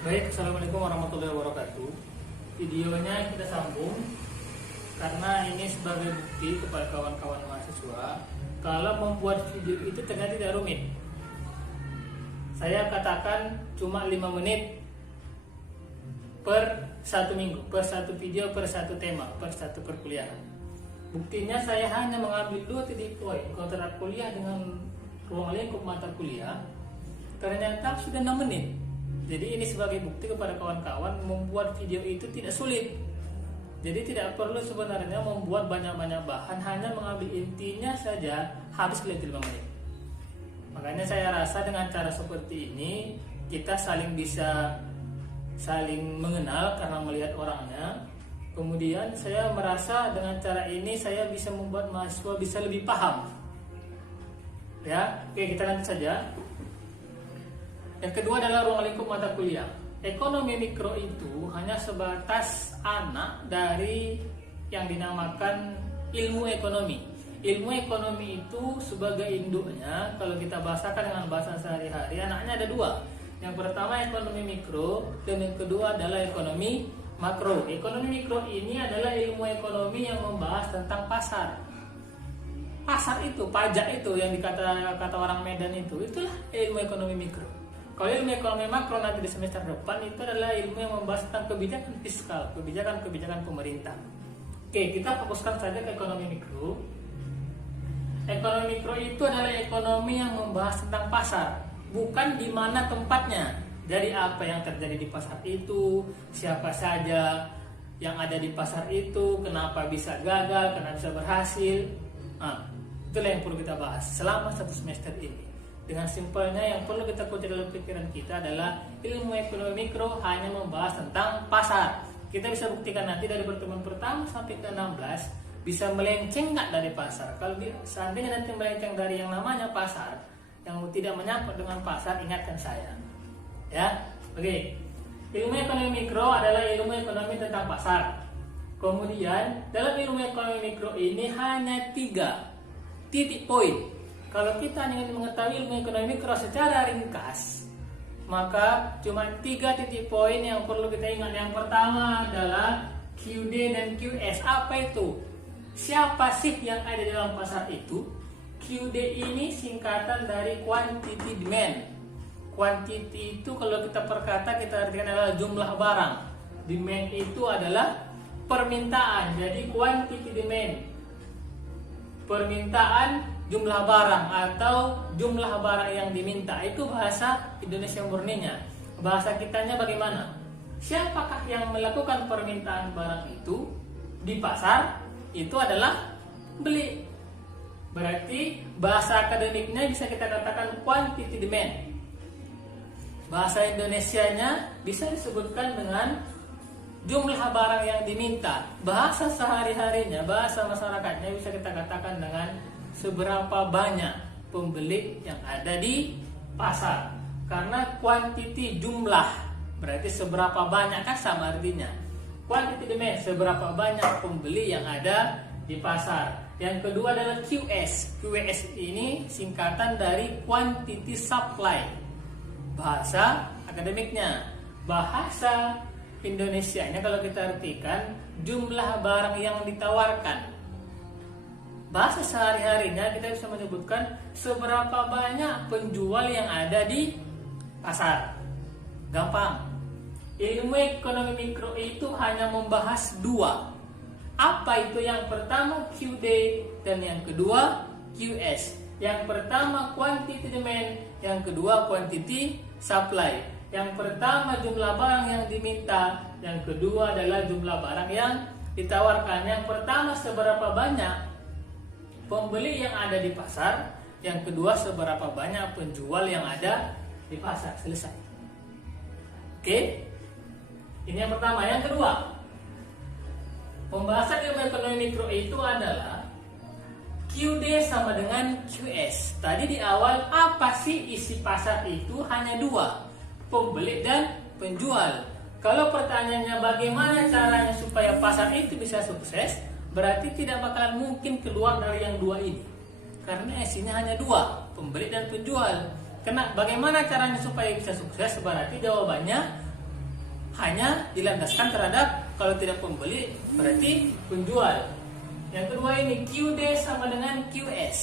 Baik, Assalamualaikum warahmatullahi wabarakatuh. Videonya kita sambung karena ini sebagai bukti kepada kawan-kawan mahasiswa kalau membuat video itu ternyata tidak rumit. Saya katakan cuma 5 menit per satu minggu, per satu video, per satu tema, per satu perkuliahan. Buktinya saya hanya mengambil 2 titik poin kontrak kuliah dengan ruang lingkup mata kuliah, ternyata sudah 6 menit. Jadi ini sebagai bukti kepada kawan-kawan membuat video itu tidak sulit. Jadi tidak perlu sebenarnya membuat banyak-banyak bahan, hanya mengambil intinya saja habis 5 menit. Makanya saya rasa dengan cara seperti ini kita bisa saling mengenal karena melihat orangnya. Kemudian saya merasa dengan cara ini saya bisa membuat mahasiswa bisa lebih paham. Ya, oke, kita lanjut saja. Yang kedua adalah ruang lingkup mata kuliah. Ekonomi mikro itu hanya sebatas anak dari yang dinamakan ilmu ekonomi. Ilmu ekonomi itu sebagai induknya, kalau kita bahasakan dengan bahasa sehari-hari, anaknya ada 2. Yang pertama ekonomi mikro, dan yang kedua adalah ekonomi makro. Ekonomi mikro ini adalah ilmu ekonomi yang membahas tentang pasar. Pasar itu, pajak itu yang kata orang Medan itulah ilmu ekonomi mikro. Kalau ilmu ekonomi makro nanti di semester depan itu adalah ilmu yang membahas tentang kebijakan fiskal, kebijakan pemerintah. Oke, kita fokuskan saja ke ekonomi mikro. Ekonomi mikro itu adalah ekonomi yang membahas tentang pasar, bukan di mana tempatnya. Dari apa yang terjadi di pasar itu, siapa saja yang ada di pasar itu, kenapa bisa gagal, kenapa bisa berhasil. Nah, itulah yang perlu kita bahas selama 1 semester ini. Dengan simpelnya yang perlu kita kucek dalam pikiran kita adalah ilmu ekonomi mikro hanya membahas tentang pasar. Kita bisa buktikan nanti dari pertemuan pertama sampai ke 16 bisa melenceng nggak dari pasar. Kalau seandainya nanti melenceng dari yang namanya pasar, yang tidak menyangkut dengan pasar, ingatkan saya. Ya, oke. Ilmu ekonomi mikro adalah ilmu ekonomi tentang pasar. Kemudian dalam ilmu ekonomi mikro ini hanya 3 titik poin. Kalau kita ingin mengetahui ilmu ekonomi mikro secara ringkas, maka cuma 3 titik poin yang perlu kita ingat. Yang pertama adalah QD dan QS. Apa itu? Siapa sih yang ada di dalam pasar itu? QD ini singkatan dari quantity demand. Quantity itu kalau kita perkata kita artikan adalah jumlah barang. Demand itu adalah permintaan. Jadi quantity demand, permintaan jumlah barang atau jumlah barang yang diminta. Itu bahasa Indonesia murninya. Bahasa kitanya bagaimana? Siapakah yang melakukan permintaan barang itu di pasar? Itu adalah beli. Berarti bahasa akademiknya bisa kita katakan quantity demand. Bahasa Indonesianya bisa disebutkan dengan jumlah barang yang diminta. Bahasa sehari-harinya, bahasa masyarakatnya bisa kita katakan dengan seberapa banyak pembeli yang ada di pasar. Karena quantity jumlah berarti seberapa banyak, kan sama artinya. Quantity demand, seberapa banyak pembeli yang ada di pasar. Yang kedua adalah QS. QS ini singkatan dari quantity supply. Bahasa akademiknya. Bahasa Indonesianya kalau kita artikan jumlah barang yang ditawarkan. Bahasa sehari-harinya kita bisa menyebutkan seberapa banyak penjual yang ada di pasar. Gampang. Ilmu ekonomi mikro itu hanya membahas 2. Apa itu? Yang pertama QD dan yang kedua QS. Yang pertama quantity demand, yang kedua quantity supply. Yang pertama jumlah barang yang diminta, yang kedua adalah jumlah barang yang ditawarkan. Yang pertama seberapa banyak pembeli yang ada di pasar, yang kedua seberapa banyak penjual yang ada di pasar. Selesai. Oke, ini yang pertama. Yang kedua, pembahasan ilmu ekonomi mikro itu adalah QD sama dengan QS. Tadi di awal apa sih isi pasar itu? Hanya 2, pembeli dan penjual. Kalau pertanyaannya bagaimana caranya supaya pasar itu bisa sukses, berarti tidak bakalan mungkin keluar dari yang 2 ini. Karena isinya hanya 2, pembeli dan penjual. Bagaimana caranya supaya bisa sukses? Berarti jawabannya hanya dilandaskan terhadap kalau tidak pembeli berarti penjual. Yang kedua ini QD sama dengan QS.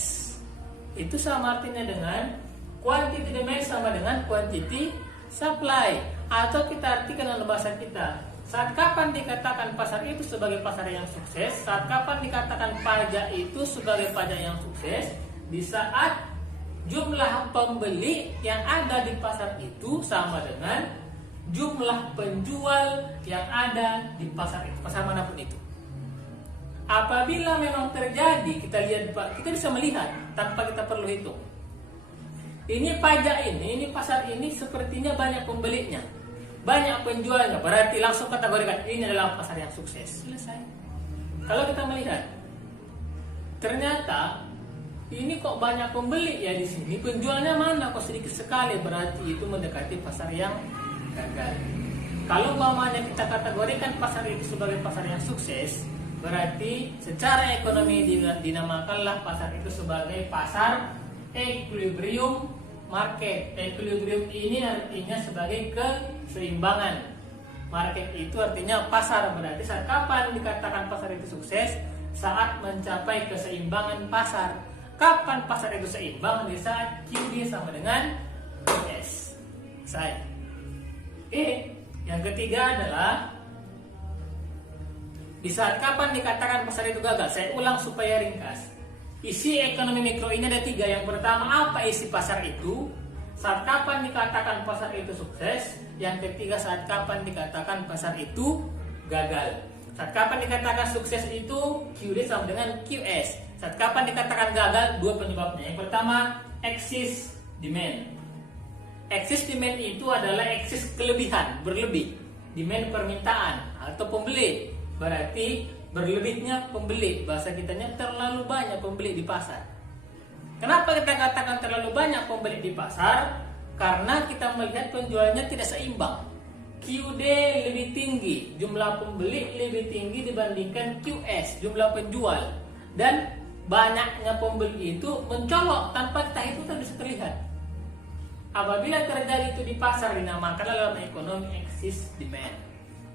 Itu sama artinya dengan quantity demand sama dengan quantity supply. Atau kita artikan dalam bahasa kita, saat kapan dikatakan pasar itu sebagai pasar yang sukses? Saat kapan dikatakan pajak itu sebagai pajak yang sukses? Di saat jumlah pembeli yang ada di pasar itu sama dengan jumlah penjual yang ada di pasar itu, pasar manapun itu. Apabila memang terjadi, kita lihat, kita bisa melihat tanpa kita perlu hitung. Ini pajak ini pasar ini sepertinya banyak pembelinya, banyak penjualnya, berarti langsung kategorikan ini adalah pasar yang sukses. Selesai. Kalau kita melihat, ternyata ini kok banyak pembeli ya di sini, penjualnya mana kok sedikit sekali, berarti itu mendekati pasar yang gagal. Kalau umpamanya kita kategorikan pasar itu sebagai pasar yang sukses, berarti secara ekonomi dinamakanlah pasar itu sebagai pasar equilibrium market. Equilibrium ini artinya sebagai keseimbangan. Market itu artinya pasar, berarti saat kapan dikatakan pasar itu sukses? Saat mencapai keseimbangan pasar. Kapan pasar itu seimbang? Di saat QD sama dengan QS. Selesai. Yang ketiga adalah di saat kapan dikatakan pasar itu gagal. Saya ulang supaya ringkas. Isi ekonomi mikro ini ada 3. Yang pertama, apa isi pasar itu? Saat kapan dikatakan pasar itu sukses? Yang ketiga, saat kapan dikatakan pasar itu gagal? Saat kapan dikatakan sukses itu QD sama dengan QS. Saat kapan dikatakan gagal? 2 penyebabnya. Yang pertama, excess demand. Excess demand itu adalah excess kelebihan, berlebih. Demand permintaan atau pembeli. Berarti berlebihnya pembeli. Bahasa kitanya terlalu banyak pembeli di pasar. Kenapa kita katakan terlalu banyak pembeli di pasar? Karena kita melihat penjualnya tidak seimbang. QD lebih tinggi, jumlah pembeli lebih tinggi dibandingkan QS, jumlah penjual. Dan banyaknya pembeli itu mencolok tanpa kita itu bisa terlihat. Apabila terjadi itu di pasar, dinamakan dalam ekonomi excess demand.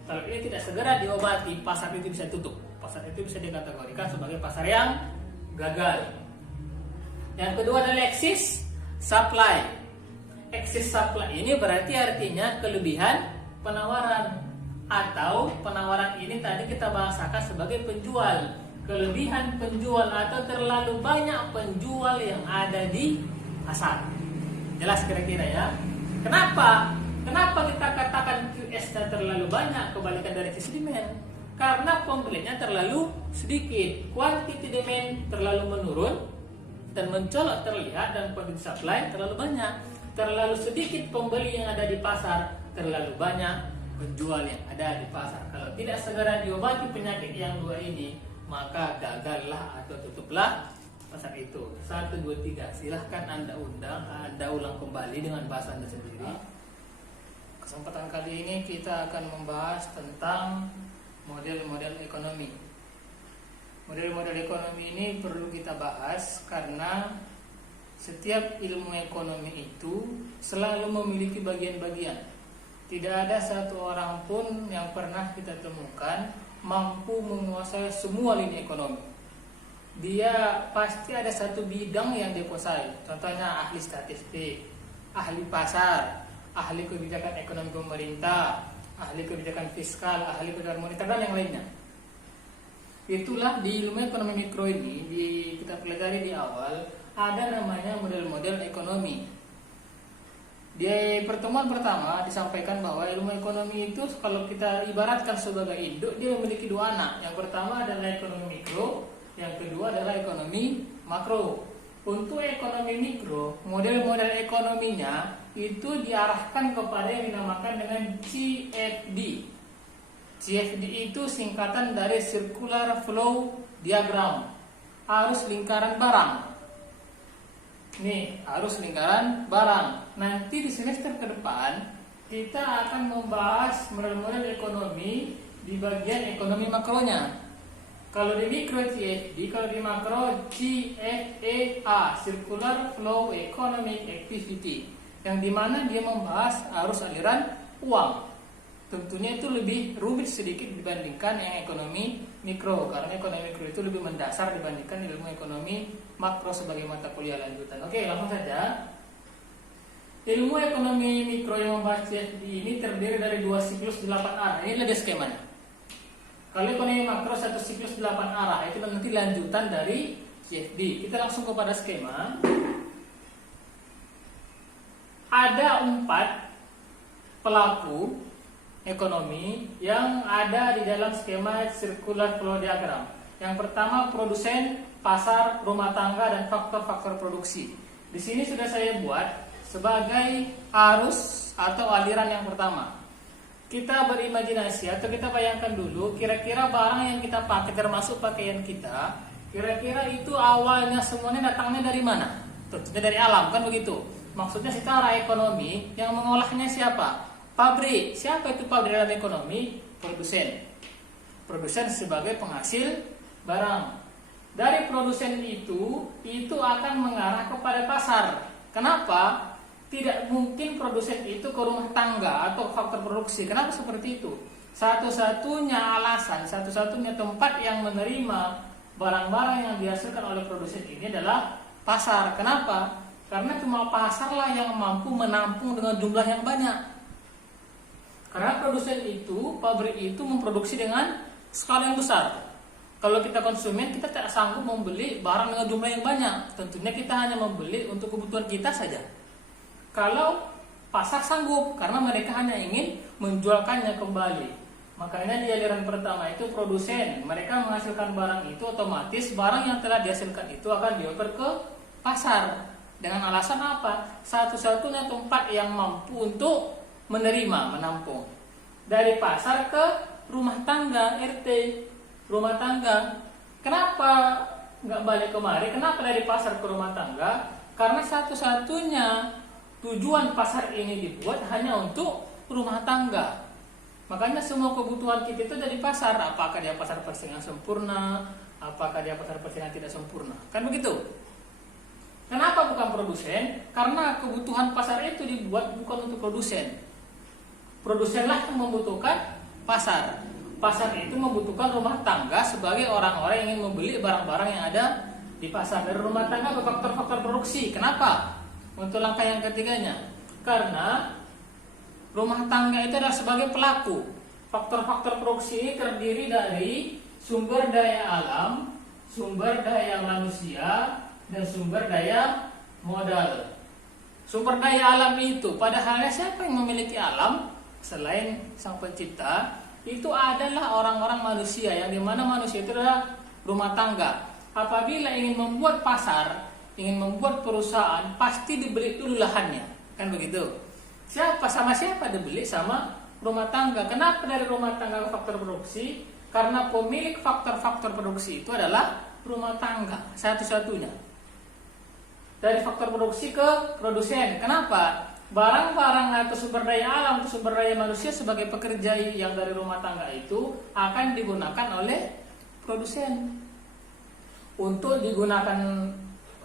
Kalau ini tidak segera diobati, pasar itu bisa tutup. Pasar itu bisa dikategorikan sebagai pasar yang gagal. Yang kedua adalah excess supply. Excess supply ini berarti artinya kelebihan penawaran, atau penawaran ini tadi kita bahasakan sebagai penjual. Kelebihan penjual atau terlalu banyak penjual yang ada di pasar. Jelas kira-kira ya. Kenapa kita katakan QS-nya terlalu banyak, kebalikan dari excess demand? Karena pembelinya terlalu sedikit, quantity demand terlalu menurun dan mencolok terlihat, dan quantity supply terlalu banyak. Terlalu sedikit pembeli yang ada di pasar, terlalu banyak penjual yang ada di pasar. Kalau tidak segera diobati penyakit yang 2 ini, maka gagallah atau tutuplah pasar itu. 1, 2, 3. Silahkan Anda ulang kembali dengan bahasa Anda sendiri. Kesempatan kali ini kita akan membahas tentang model-model ekonomi. Model-model ekonomi ini perlu kita bahas karena setiap ilmu ekonomi itu selalu memiliki bagian-bagian. Tidak ada satu orang pun yang pernah kita temukan mampu menguasai semua lini ekonomi. Dia pasti ada satu bidang yang dia kuasai. Contohnya ahli statistik, ahli pasar, ahli kebijakan ekonomi pemerintah, ahli kebijakan fiskal, ahli kebijakan moneter, dan yang lainnya. Itulah di ilmu ekonomi mikro ini, kita pelajari di awal, ada namanya model-model ekonomi. Di pertemuan pertama disampaikan bahwa ilmu ekonomi itu kalau kita ibaratkan sebagai induk, dia memiliki 2 anak. Yang pertama adalah ekonomi mikro, yang kedua adalah ekonomi makro. Untuk ekonomi mikro, model-model ekonominya itu diarahkan kepada yang dinamakan dengan CFD. CFD itu singkatan dari Circular Flow Diagram, arus lingkaran barang. Nih, arus lingkaran barang. Nanti di semester ke depan kita akan membahas model-model ekonomi di bagian ekonomi makronya. Kalau di mikro CFD, kalau di makro CFEA, Circular Flow Economic Activity, yang dimana dia membahas arus aliran uang. tentunya itu lebih rumit sedikit dibandingkan yang ekonomi mikro, karena ekonomi mikro itu lebih mendasar dibandingkan ilmu ekonomi makro sebagai mata kuliah lanjutan. Oke, langsung saja. Ilmu ekonomi mikro yang membahas CFD ini terdiri dari 2 siklus 8 arah. Ini adalah skemanya. Kalau ekonomi makro 1 siklus 8 arah, itu nanti lanjutan dari CFD. Kita langsung kepada skema. Ada 4 pelaku ekonomi yang ada di dalam skema circular flow diagram. Yang pertama produsen, pasar, rumah tangga, dan faktor-faktor produksi. Di sini sudah saya buat sebagai arus atau aliran yang pertama. Kita berimajinasi atau kita bayangkan dulu kira-kira barang yang kita pakai termasuk pakaian kita, kira-kira itu awalnya semuanya datangnya dari mana? Tentunya dari alam, kan begitu. Maksudnya secara ekonomi yang mengolahnya siapa? Pabrik. Siapa itu pabrik dalam ekonomi? Produsen. Produsen sebagai penghasil barang. Dari produsen itu akan mengarah kepada pasar. Kenapa? Tidak mungkin produsen itu ke rumah tangga atau faktor produksi. Kenapa seperti itu? Satu-satunya alasan, satu-satunya tempat yang menerima barang-barang yang dihasilkan oleh produsen ini adalah pasar. Kenapa? Karena cuma pasarlah yang mampu menampung dengan jumlah yang banyak. Karena produsen itu, pabrik itu memproduksi dengan skala yang besar. Kalau kita konsumen, kita tak sanggup membeli barang dengan jumlah yang banyak. Tentunya kita hanya membeli untuk kebutuhan kita saja. Kalau pasar sanggup, karena mereka hanya ingin menjualkannya kembali. Makanya di aliran pertama itu produsen, mereka menghasilkan barang itu, otomatis barang yang telah dihasilkan itu akan dioper ke pasar. Dengan alasan apa? Satu-satunya tempat yang mampu untuk menerima, menampung. Dari pasar ke rumah tangga, RT, rumah tangga. Kenapa nggak balik kemari? Kenapa dari pasar ke rumah tangga? Karena satu-satunya tujuan pasar ini dibuat hanya untuk rumah tangga. Makanya semua kebutuhan kita itu dari pasar. Apakah dia pasar persaingan sempurna, apakah dia pasar persaingan tidak sempurna. Kan begitu? Kenapa bukan produsen? Karena kebutuhan pasar itu dibuat bukan untuk produsen. Produsenlah yang membutuhkan pasar. Pasar itu membutuhkan rumah tangga sebagai orang-orang yang ingin membeli barang-barang yang ada di pasar. Dari rumah tangga ke faktor-faktor produksi. Kenapa? Untuk langkah yang ketiganya. Karena rumah tangga itu adalah sebagai pelaku. Faktor-faktor produksi ini terdiri dari sumber daya alam, sumber daya manusia, dan sumber daya modal. Sumber daya alam itu, padahalnya siapa yang memiliki alam? Selain sang pencipta, itu adalah orang-orang manusia, yang dimana manusia itu adalah rumah tangga. Apabila ingin membuat pasar, ingin membuat perusahaan, pasti dibeli dulu lahannya, kan begitu? Siapa sama siapa dibeli? Sama rumah tangga. Kenapa dari rumah tangga ke faktor produksi? Karena pemilik faktor-faktor produksi itu adalah rumah tangga, satu-satunya. Dari faktor produksi ke produsen. Kenapa? Barang-barang atau sumber daya alam atau sumber daya manusia sebagai pekerja yang dari rumah tangga itu akan digunakan oleh produsen. Untuk digunakan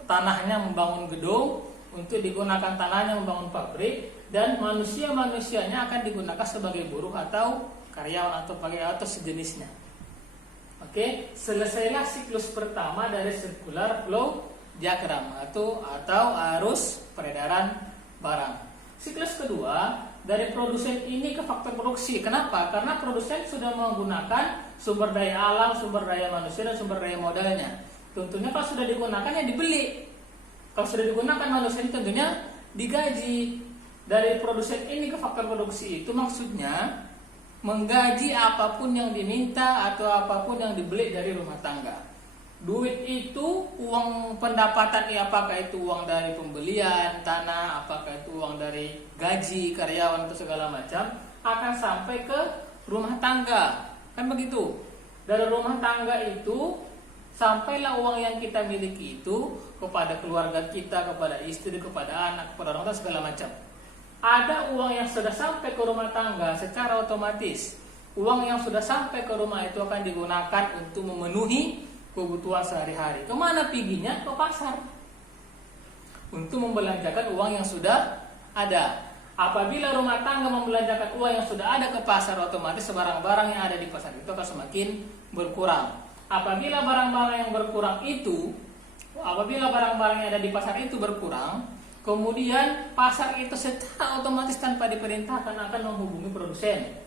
tanahnya membangun gedung, untuk digunakan tanahnya membangun pabrik, dan manusia-manusianya akan digunakan sebagai buruh atau karyawan atau pegawai atau sejenisnya. Oke, selesailah siklus pertama dari circular flow diagram atau arus peredaran barang. Siklus kedua dari produsen ini ke faktor produksi. Kenapa? Karena produsen sudah menggunakan sumber daya alam, sumber daya manusia, dan sumber daya modalnya. Tentunya kalau sudah digunakan ya dibeli. Kalau sudah digunakan manusia tentunya digaji. Dari produsen ini ke faktor produksi itu maksudnya menggaji apapun yang diminta atau apapun yang dibeli dari rumah tangga. Duit itu uang pendapatan, apakah itu uang dari pembelian tanah, apakah itu uang dari gaji karyawan atau segala macam, akan sampai ke rumah tangga. Kan begitu? Dari rumah tangga itu sampailah uang yang kita miliki itu kepada keluarga kita, kepada istri, kepada anak, kepada orang tua segala macam. Ada uang yang sudah sampai ke rumah tangga secara otomatis. Uang yang sudah sampai ke rumah itu akan digunakan untuk memenuhi kebutuhan sehari-hari. Kemana perginya? Ke pasar. Untuk membelanjakan uang yang sudah ada. Apabila rumah tangga membelanjakan uang yang sudah ada ke pasar, otomatis barang-barang yang ada di pasar itu akan semakin berkurang. Apabila barang-barang yang berkurang itu, apabila barang-barang yang ada di pasar itu berkurang, kemudian pasar itu secara otomatis tanpa diperintahkan akan menghubungi produsen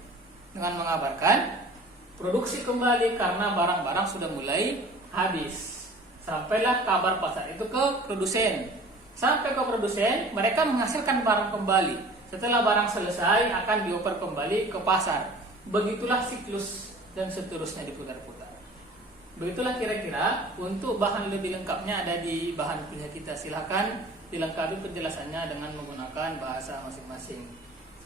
dengan mengabarkan produksi kembali karena barang-barang sudah mulai habis. Sampailah kabar pasar itu ke produsen. Sampai ke produsen, mereka menghasilkan barang kembali. Setelah barang selesai akan dioper kembali ke pasar. Begitulah siklus dan seterusnya diputar-putar. Begitulah kira-kira. Untuk bahan lebih lengkapnya ada di bahan kuliah kita. Silahkan dilengkapi penjelasannya dengan menggunakan bahasa masing-masing.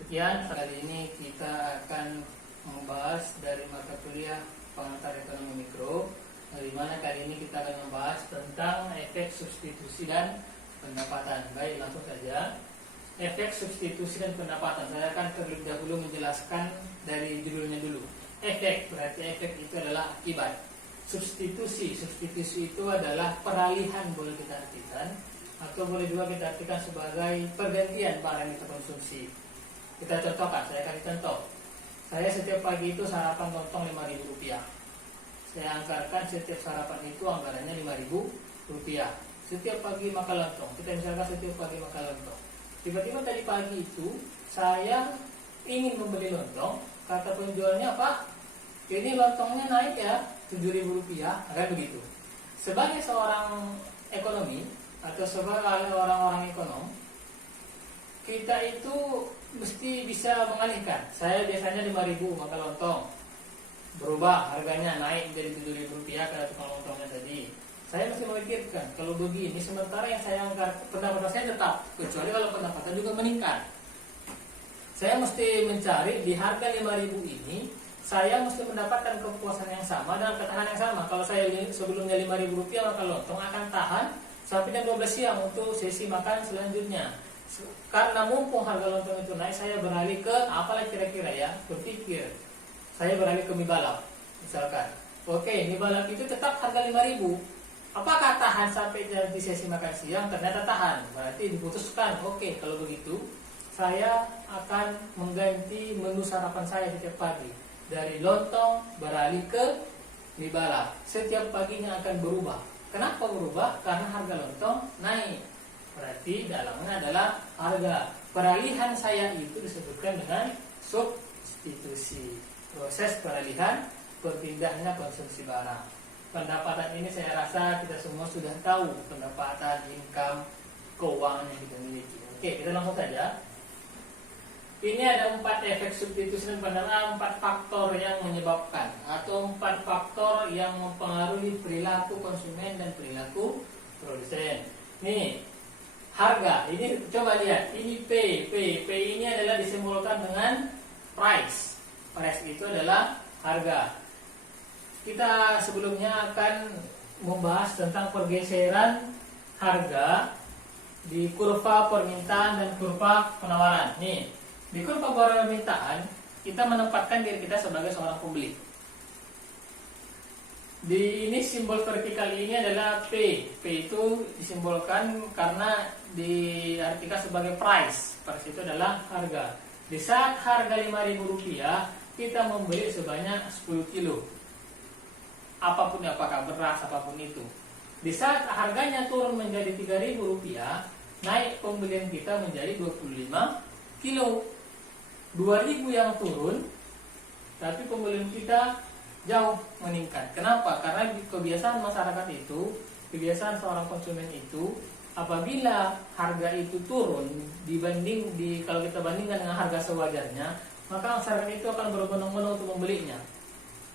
Sekian, kali ini kita akan membahas dari mata kuliah pengantar ekonomi mikro, di mana kali ini kita akan membahas tentang efek substitusi dan pendapatan. Baik, langsung saja. Efek substitusi dan pendapatan. Saya akan terlebih dahulu menjelaskan dari judulnya dulu. Efek, berarti efek itu adalah akibat. Substitusi itu adalah peralihan, boleh kita artikan, atau boleh juga kita artikan sebagai pergantian barang yang kita konsumsi. Kita contohkan, saya kasih contoh. Saya setiap pagi itu sarapan lontong Rp5.000. Saya anggarkan setiap sarapan itu anggarannya Rp5.000. Setiap pagi makan lontong. Kita misalkan setiap pagi makan lontong. Tiba-tiba tadi pagi itu saya ingin membeli lontong. Kata penjualnya, Pak, ini lontongnya naik ya Rp7.000, kan begitu. Sebagai seorang ekonomi atau sebagai orang-orang ekonom, kita itu mesti bisa mengalihkan. Saya biasanya Rp5.000 makan lontong, berubah harganya naik menjadi Rp7.000 karena tukang lontongnya tadi. Saya mesti memikirkan, kalau begini sementara yang saya angkat pendapatan saya tetap, kecuali kalau pendapatan juga meningkat. Saya mesti mencari di harga Rp5.000 ini, saya mesti mendapatkan kepuasan yang sama dan ketahanan yang sama. Kalau saya sebelumnya Rp5.000 makan lontong, akan tahan sampai jam 12 siang untuk sesi makan selanjutnya. Karena mumpung harga lontong itu naik, saya beralih ke apalah kira-kira ya, berpikir saya beralih ke mie balap misalkan. Oke, mie balap itu tetap harga Rp5.000. Apakah tahan sampai di sesi makan siang? Ternyata tahan. Berarti diputuskan, oke, kalau begitu saya akan mengganti menu sarapan saya setiap pagi. Dari lontong beralih ke mie balap. Setiap paginya akan berubah. Kenapa berubah? Karena harga lontong naik. Berarti dalamnya adalah harga. Peralihan saya itu disebutkan dengan substitusi. Proses peralihan, berpindahnya konsumsi barang. Pendapatan ini saya rasa kita semua sudah tahu. Pendapatan, income, keuangan yang kita miliki. Oke, kita langsung saja. Ini ada 4 efek substitusi dan pendapatan, 4 faktor yang menyebabkan atau 4 faktor yang mempengaruhi perilaku konsumen dan perilaku produsen. Nih, harga. Ini coba lihat. Ini P ini adalah disimbolkan dengan price. Price itu adalah harga. Kita sebelumnya akan membahas tentang pergeseran harga di kurva permintaan dan kurva penawaran. Nih, di kurva permintaan kita menempatkan diri kita sebagai seorang pembeli. Di ini simbol vertikal ini adalah P. P itu disimbolkan karena diartikan sebagai price. Price itu adalah harga. Di saat harga Rp5.000, kita membeli sebanyak 10 kilo. Apapun, apakah beras, apapun itu. Di saat harganya turun menjadi Rp3.000, naik pembelian kita menjadi 25 kilo. 2.000 yang turun, tapi pembelian kita jauh meningkat. Kenapa? Karena kebiasaan masyarakat itu, kebiasaan seorang konsumen itu, apabila harga itu turun kalau kita bandingkan dengan harga sewajarnya, maka masyarakat itu akan berbondong-bondong untuk membelinya.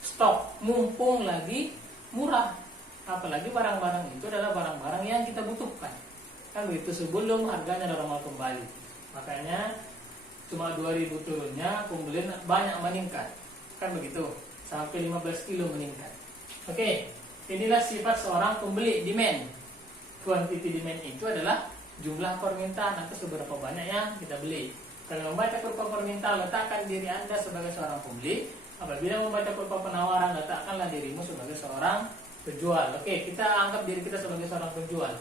Stok mumpung lagi murah, apalagi barang-barang itu adalah barang-barang yang kita butuhkan, kan begitu, sebelum harganya normal kembali. Makanya cuma 2.000 turunnya, pembelian banyak meningkat, kan begitu, sampai 15 kilo meningkat. Oke, inilah sifat seorang pembeli, demand. Quantity demand itu adalah jumlah permintaan atau seberapa banyak yang kita beli. Kalau membaca kurva permintaan, letakkan diri Anda sebagai seorang pembeli. Apabila membaca kurva penawaran, letakkanlah dirimu sebagai seorang penjual. Oke, kita anggap diri kita sebagai seorang penjual.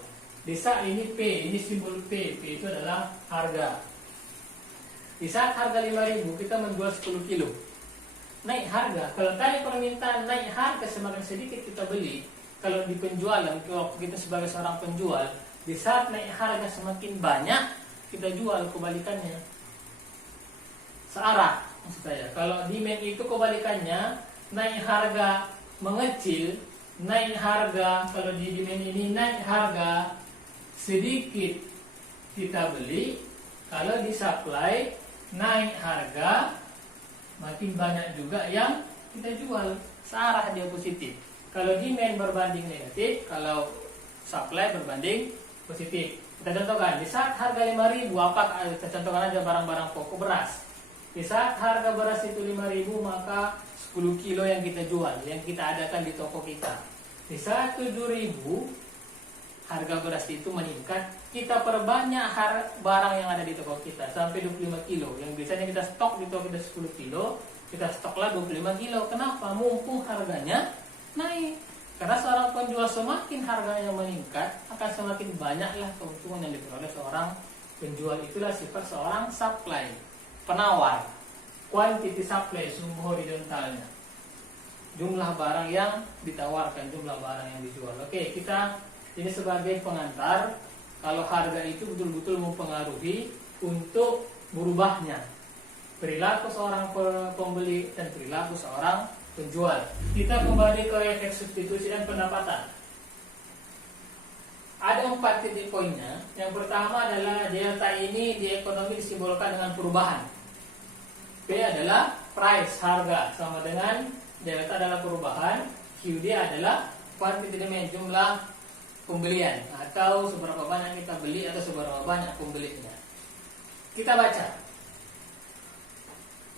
Di saat ini P, ini simbol P. P itu adalah harga. Di saat harga 5.000 kita menjual 10 kilo, naik harga. Kalau tadi permintaan naik harga, semakin sedikit kita beli. Kalau di penjualan, waktu kita sebagai seorang penjual, di saat naik harga semakin banyak kita jual, kebalikannya searah. Maksud saya, kalau demand itu kebalikannya, naik harga mengecil, naik harga, kalau di demand ini naik harga sedikit kita beli, kalau di supply naik harga makin banyak juga yang kita jual, searah dia positif. Kalau demand berbanding negatif, kalau supply berbanding positif. Kita contohkan, di saat harga 5.000, kita contohkan aja barang-barang pokok beras. Di saat harga beras itu 5.000, maka 10 kilo yang kita jual, yang kita adakan di toko kita. Di saat 7.000, harga beras itu meningkat, kita perbanyak barang yang ada di toko kita sampai 25 kilo. Yang biasanya kita stok di toko kita 10 kilo, kita stoklah 25 kilo. Kenapa? Mumpung harganya naik. Karena seorang penjual semakin harganya meningkat, akan semakin banyaklah keuntungan yang diperoleh seorang penjual. Itulah sifat seorang supply, penawar. Quantity supply, sumber horizontalnya. Jumlah barang yang ditawarkan, jumlah barang yang dijual. Oke, kita ini sebagai pengantar. Kalau harga itu betul-betul mempengaruhi untuk berubahnya perilaku seorang pembeli dan perilaku seorang penjual. Kita kembali ke efek substitusi dan pendapatan. Ada 4 titik poinnya. Yang pertama adalah delta ini di ekonomi disimbolkan dengan perubahan. P adalah price, harga, sama dengan delta adalah perubahan. QD adalah quantity demand, jumlah pembelian, atau seberapa banyak kita beli atau seberapa banyak pembelinya. Kita baca.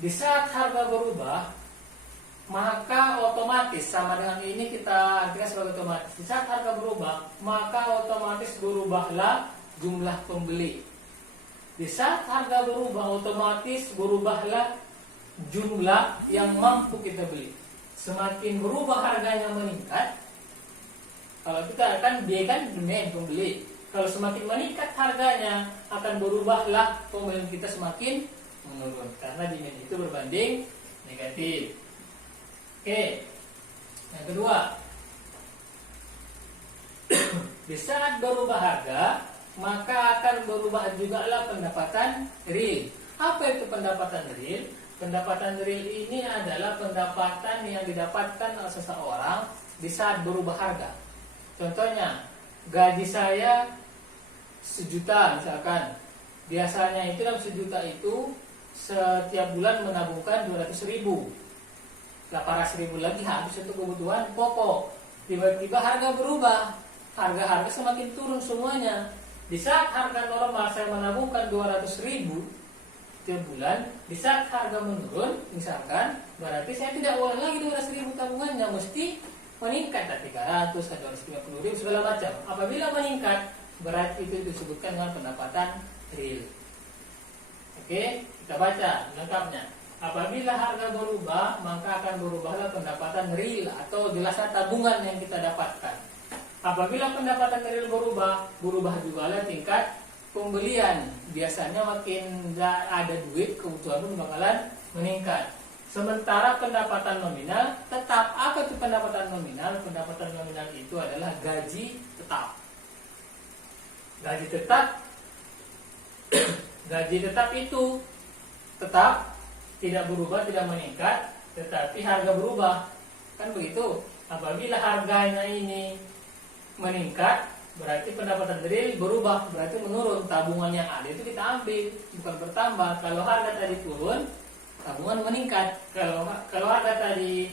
Di saat harga berubah, maka otomatis, sama dengan ini kita artikan sebagai otomatis. Di saat harga berubah, maka otomatis berubahlah jumlah pembeli. Di saat harga berubah, otomatis berubahlah jumlah yang mampu kita beli. Semakin berubah harganya meningkat, kalau kita akan dia kan demand pembeli. Kalau semakin meningkat harganya, akan berubahlah pembelian kita semakin menurun. Karena demand itu berbanding negatif. Oke, yang kedua, di saat berubah harga, maka akan berubah juga lah pendapatan real. Apa itu pendapatan real? Pendapatan real ini adalah pendapatan yang didapatkan oleh seseorang di saat berubah harga. Contohnya, gaji saya 1 juta misalkan. Biasanya itu dalam 1 juta itu setiap bulan menabungkan 200.000. 800.000 lagi habis untuk kebutuhan pokok. Tiba-tiba harga berubah, harga-harga semakin turun semuanya. Di saat harga normal saya menabungkan 200.000 tiap bulan, di saat harga menurun misalkan, berarti saya tidak boleh lagi 200.000 tabungannya, mesti meningkat ke 300, ke 250.000 segala macam. Apabila meningkat, berarti itu disebutkan dengan pendapatan real. Oke, kita baca lengkapnya. Apabila harga berubah, maka akan berubahlah pendapatan real atau jelasnya tabungan yang kita dapatkan. Apabila pendapatan real berubah juga lah tingkat pembelian. Biasanya makin ada duit, kebutuhan pun bakalan meningkat. Sementara pendapatan nominal tetap. Apa itu pendapatan nominal? Pendapatan nominal itu adalah gaji tetap. Gaji tetap gaji tetap itu tetap tidak berubah, tidak meningkat, tetapi harga berubah. Kan begitu. Apabila harganya ini meningkat, berarti pendapatan real berubah, berarti menurun. Tabungan yang ada itu kita ambil, bukan bertambah. Kalau harga tadi turun, tabungan meningkat. Kalau harga tadi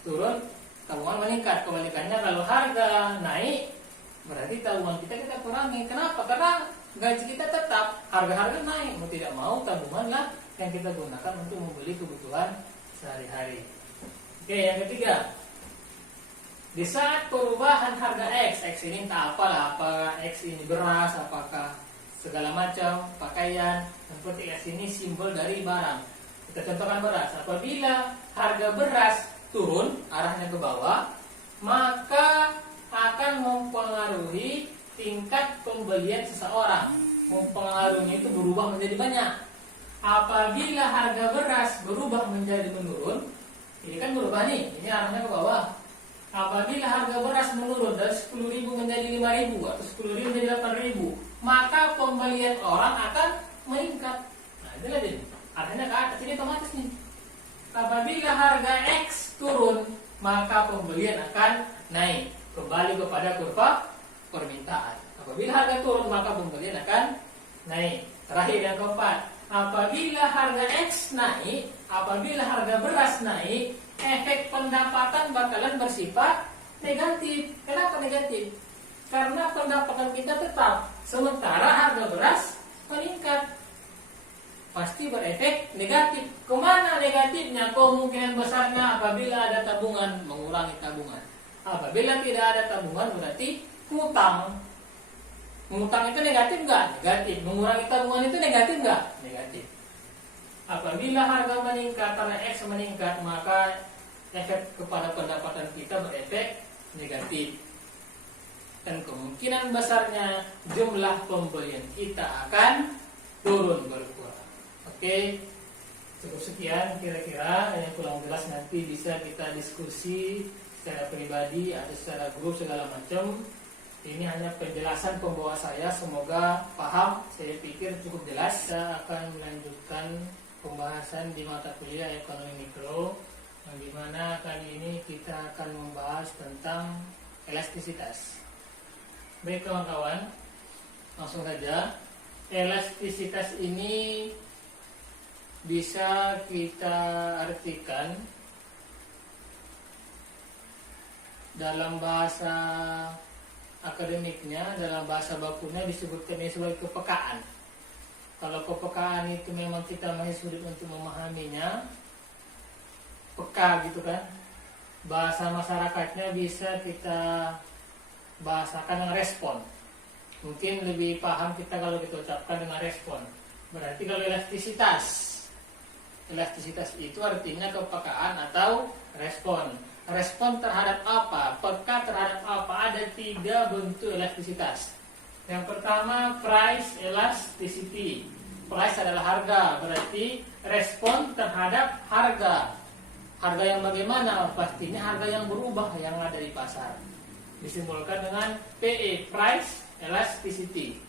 turun, tabungan meningkat. Kebalikannya, kalau harga naik, berarti tabungan kita kurangi. Kenapa? Karena gaji kita tetap, harga-harga naik. Mau tidak mau, tabungan lah yang kita gunakan untuk membeli kebutuhan sehari-hari. Oke, yang ketiga, di saat perubahan harga X ini tak apalah, apakah X ini beras, apakah segala macam pakaian, yang penting X ini simbol dari barang. Kita contohkan beras. Apabila harga beras turun arahnya ke bawah, maka akan mempengaruhi tingkat pembelian seseorang. Mempengaruhi itu berubah menjadi banyak. Apabila harga beras berubah menjadi menurun, ini kan berubah nih, ini arahnya ke bawah. Apabila harga beras menurun dari 10.000 menjadi 5.000 atau 10.000 menjadi 8.000, maka pembelian orang akan meningkat. Nah, itulah jadi arahnya ke atas, ini otomatis nih. Apabila harga X turun, maka pembelian akan naik, kembali kepada kurva permintaan. Apabila harga turun, maka pembelian akan naik. Terakhir yang keempat, apabila harga X naik, apabila harga beras naik, efek pendapatan bakalan bersifat negatif. Kenapa negatif? Karena pendapatan kita tetap, sementara harga beras meningkat. Pasti berefek negatif. Kemana negatifnya? Kemungkinan besarnya apabila ada tabungan, mengurangi tabungan. Apabila tidak ada tabungan, berarti hutang. Mengutang itu negatif nggak? Negatif. Mengurangi tabungan itu negatif nggak? Negatif. Apabila harga meningkat karena X meningkat, maka efek kepada pendapatan kita berefek negatif. Dan kemungkinan besarnya jumlah pembelian kita akan turun berkurang. Oke, cukup sekian kira-kira. Yang kurang jelas nanti bisa kita diskusi secara pribadi atau secara grup segala macam. Ini hanya penjelasan pembawa saya, semoga paham. Saya pikir cukup jelas. Saya akan melanjutkan pembahasan di mata kuliah ekonomi mikro, yang dimana kali ini kita akan membahas tentang elastisitas. Baik kawan-kawan, langsung saja. Elastisitas ini bisa kita artikan dalam bahasa akademiknya, dalam bahasa bakunya disebutkan sebagai kepekaan. Kalau kepekaan itu memang kita masih sulit untuk memahaminya, peka gitu kan. Bahasa masyarakatnya bisa kita bahasakan dengan respon. Mungkin lebih paham kita kalau kita ucapkan dengan respon. Berarti kalau elastisitas itu artinya kepekaan atau respon. Respon terhadap apa? Peka terhadap apa? Ada 3 bentuk elastisitas. Yang pertama, price elasticity. Price adalah harga, berarti respon terhadap harga. Harga yang bagaimana? Pastinya harga yang berubah yang ada di pasar. Disimbolkan dengan PE, price elasticity.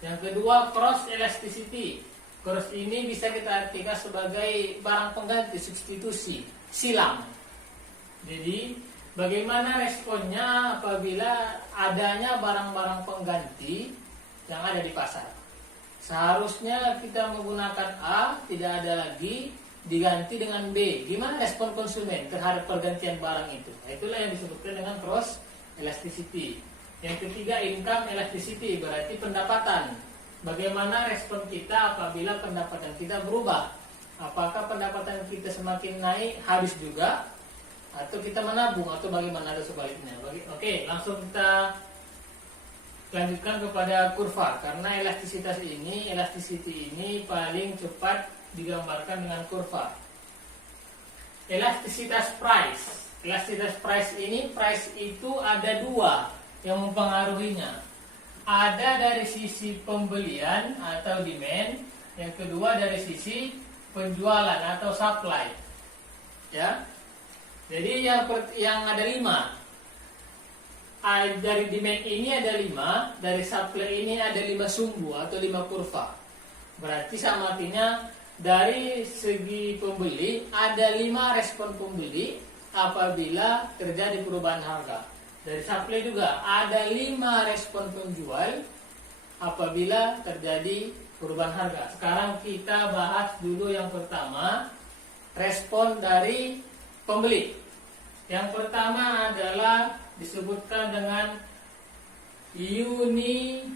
Yang kedua, cross elasticity. Cross ini bisa kita artikan sebagai barang pengganti, substitusi, silang. Jadi, bagaimana responnya apabila adanya barang-barang pengganti yang ada di pasar? Seharusnya kita menggunakan A, tidak ada lagi, diganti dengan B. Gimana respon konsumen terhadap pergantian barang itu? Itulah yang disebutkan dengan cross elasticity. Yang ketiga, income elasticity, berarti pendapatan. Bagaimana respon kita apabila pendapatan kita berubah? Apakah pendapatan kita semakin naik, habis juga? Atau kita menabung, atau bagaimana, ada sebaliknya? Oke, langsung kita lanjutkan kepada kurva. Karena elasticity ini paling cepat digambarkan dengan kurva. Elastisitas price. Elastisitas price ini, price itu ada 2 yang mempengaruhinya. Ada dari sisi pembelian atau demand, yang kedua dari sisi penjualan atau supply. Ya. Jadi yang ada 5. Dari demand ini ada 5, dari supply ini ada 5 sumbu atau 5 kurva. Berarti sama artinya dari segi pembeli ada 5 respon pembeli apabila terjadi perubahan harga. Dari supply juga ada 5 respon penjual apabila terjadi perubahan harga. Sekarang kita bahas dulu yang pertama, respon dari pembeli. Yang pertama adalah disebutkan dengan unitary.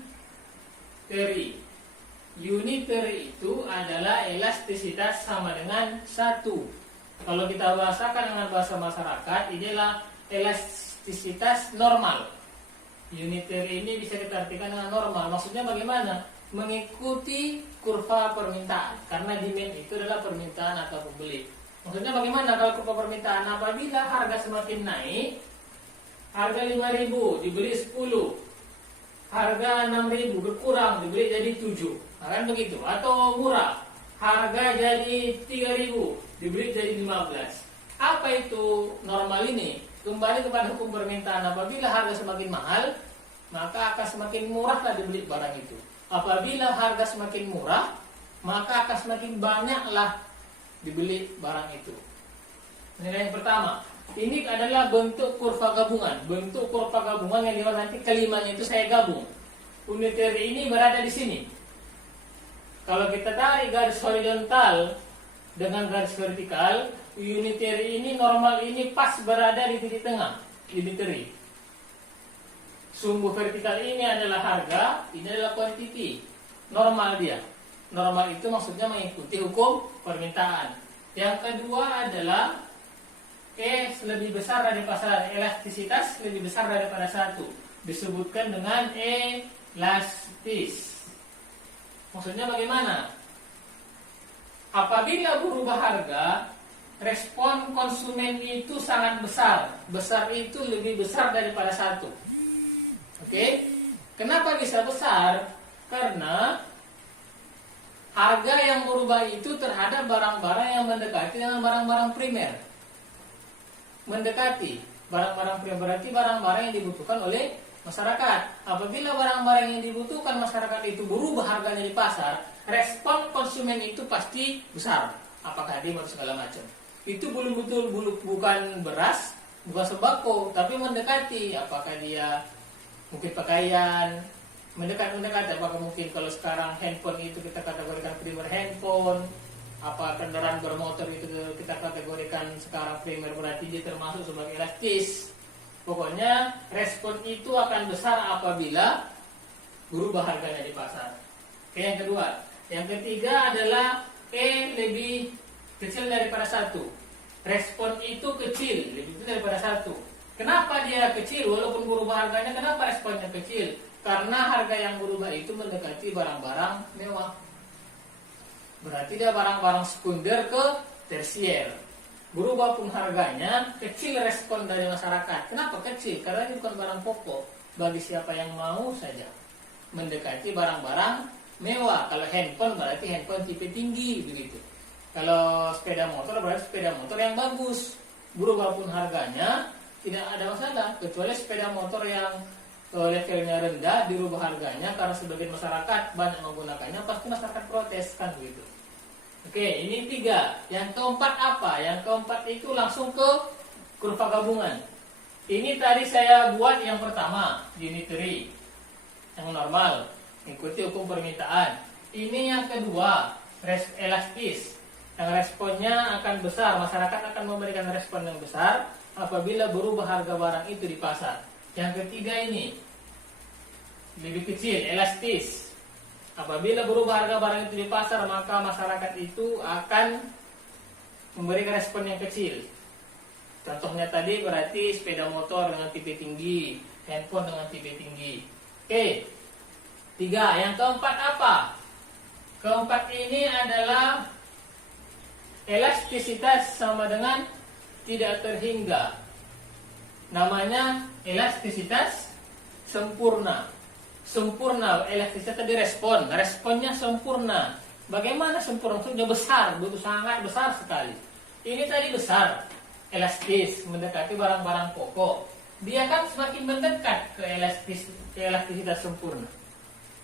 Unitary itu adalah elastisitas sama dengan 1. Kalau kita bahasakan dengan bahasa masyarakat, inilah elastisitas normal. Unitary ini bisa kita artikan dengan normal. Maksudnya bagaimana? Mengikuti kurva permintaan. Karena demand itu adalah permintaan atau pembeli. Maksudnya bagaimana kalau kurva permintaan? Apabila harga semakin naik, harga 5.000 dibeli 10, harga 6.000 berkurang dibeli jadi 7. Nah, kan begitu. Atau murah, harga jadi 3.000, dibeli jadi 15. Apa itu normal ini? Kembali kepada hukum permintaan. Apabila harga semakin mahal, maka akan semakin murahlah dibeli barang itu. Apabila harga semakin murah, maka akan semakin banyaklah dibeli barang itu. Nilai yang pertama, ini adalah bentuk kurva gabungan. Bentuk kurva gabungan yang dimana nanti kelimanya itu saya gabung. Unitary ini berada di sini. Kalau kita tarik garis horizontal dengan garis vertikal, unitary ini normal ini pas berada di titik tengah, unitary. Sumbu vertikal ini adalah harga, ini adalah quantity. Normal dia. Normal itu maksudnya mengikuti hukum permintaan. Yang kedua adalah E lebih besar dari pasar, elastisitas lebih besar daripada 1. Disebutkan dengan elastis. Maksudnya bagaimana? Apabila berubah harga, respon konsumen itu sangat besar. Besar itu lebih besar daripada 1. Oke? Kenapa bisa besar? Karena harga yang berubah itu terhadap barang-barang yang mendekati dengan barang-barang primer. Mendekati barang-barang primer berarti barang-barang yang dibutuhkan oleh masyarakat. Apabila barang-barang yang dibutuhkan masyarakat itu berubah harganya di pasar, respon konsumen itu pasti besar. Apakah dia mau segala macam. Itu belum betul bukan beras, bukan sembako, tapi mendekati. Apakah dia mungkin pakaian, mendekati. Apakah mungkin kalau sekarang handphone itu kita kategorikan primer handphone, apa kendaraan bermotor itu kita kategorikan sekarang primer, berarti dia termasuk sebagai elastis. Pokoknya respon itu akan besar apabila berubah harganya di pasar. Oke, yang kedua. Yang ketiga adalah E lebih kecil daripada 1. Respon itu kecil, lebih kecil daripada 1. Kenapa dia kecil walaupun berubah harganya? Kenapa responnya kecil? Karena harga yang berubah itu mendekati barang-barang mewah. Berarti dia barang-barang sekunder ke tersier. Berubah pun harganya, kecil respon dari masyarakat. Kenapa kecil? Karena ini bukan barang pokok. Bagi siapa yang mau saja. Mendekati barang-barang mewah. Kalau handphone berarti handphone tipe tinggi begitu. Kalau sepeda motor berarti sepeda motor yang bagus. Berubah pun harganya tidak ada masalah. Kecuali sepeda motor yang levelnya rendah dirubah harganya karena sebagian masyarakat banyak menggunakannya, pasti masyarakat protes kan begitu. Oke, ini 3. Yang keempat apa? Yang keempat itu langsung ke kurva gabungan. Ini tadi saya buat yang pertama, unitary, yang normal, ikuti hukum permintaan. Ini yang kedua, elastis, yang responnya akan besar. Masyarakat akan memberikan respon yang besar apabila berubah harga barang itu di pasar. Yang ketiga ini lebih kecil, elastis. Apabila berubah harga barang itu di pasar, maka masyarakat itu akan memberikan respon yang kecil. Contohnya tadi berarti sepeda motor dengan tipe tinggi, handphone dengan tipe tinggi. Oke. 3. Yang keempat apa? Keempat ini adalah elastisitas sama dengan tidak terhingga. Namanya elastisitas sempurna. Sempurna, elastisitas tadi respon. Responnya sempurna. Bagaimana sempurna? Maksudnya besar, betul sangat besar sekali. Ini tadi besar, elastis, mendekati barang-barang pokok. Dia kan semakin mendekat ke elastisitas sempurna.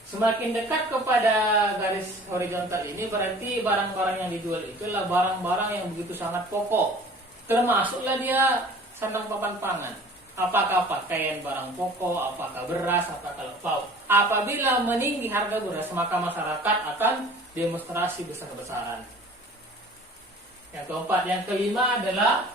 Semakin dekat kepada garis horizontal ini berarti barang-barang yang dijual itu adalah barang-barang yang begitu sangat pokok. Termasuklah dia sandang papan pangan. Apakah pakaian barang pokok, apakah beras, apakah lauk. Apabila meninggi harga beras, maka masyarakat akan demonstrasi besar-besaran. Yang keempat, yang kelima adalah